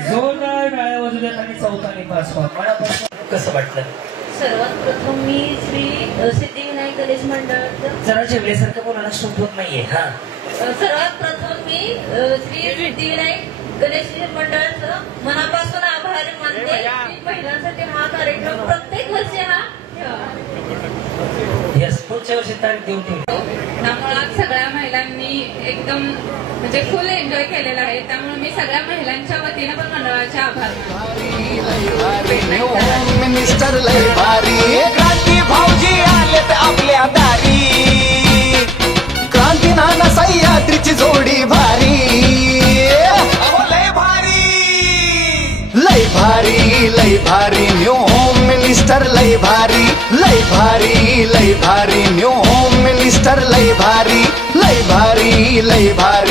जोरदार गाळ्या वाजू द्यात आणि चौथा आणि पाचवा मनापासून कसं वाटलं. सर्वात प्रथम मी श्री सिद्धिविनायक गणेश मंडळ जरा जेवल्यासारखं कोणाला सूट होत नाहीये. हा सर्वात प्रथम मी श्री सिद्धिविनायक गणेश मंडळाचं मनापासून आभार मानते. महिलांसाठी हा कार्यक्रम प्रत्येक वर्षी हा पुढच्या वर्षी तारीख देऊन ठेवतो. त्यामुळे आज सगळ्या महिलांनी एकदम म्हणजे फुल एन्जॉय केलेला आहे. त्यामुळे मी सगळ्या महिलांच्या वतीने पण मंडळाचे आभार मिनिस्टर लय भारी. क्रांती भाऊजी आलेत आपल्या दारी. क्रांती नाना सह्याद्रीची जोडी भारी. लय भारी लय भारी लय भारी. न्यू होम मिनिस्टर लय भारी. लय भारी लय भारी. न्यू होम मिनिस्टर लय भारी. लय भारी लय भारी.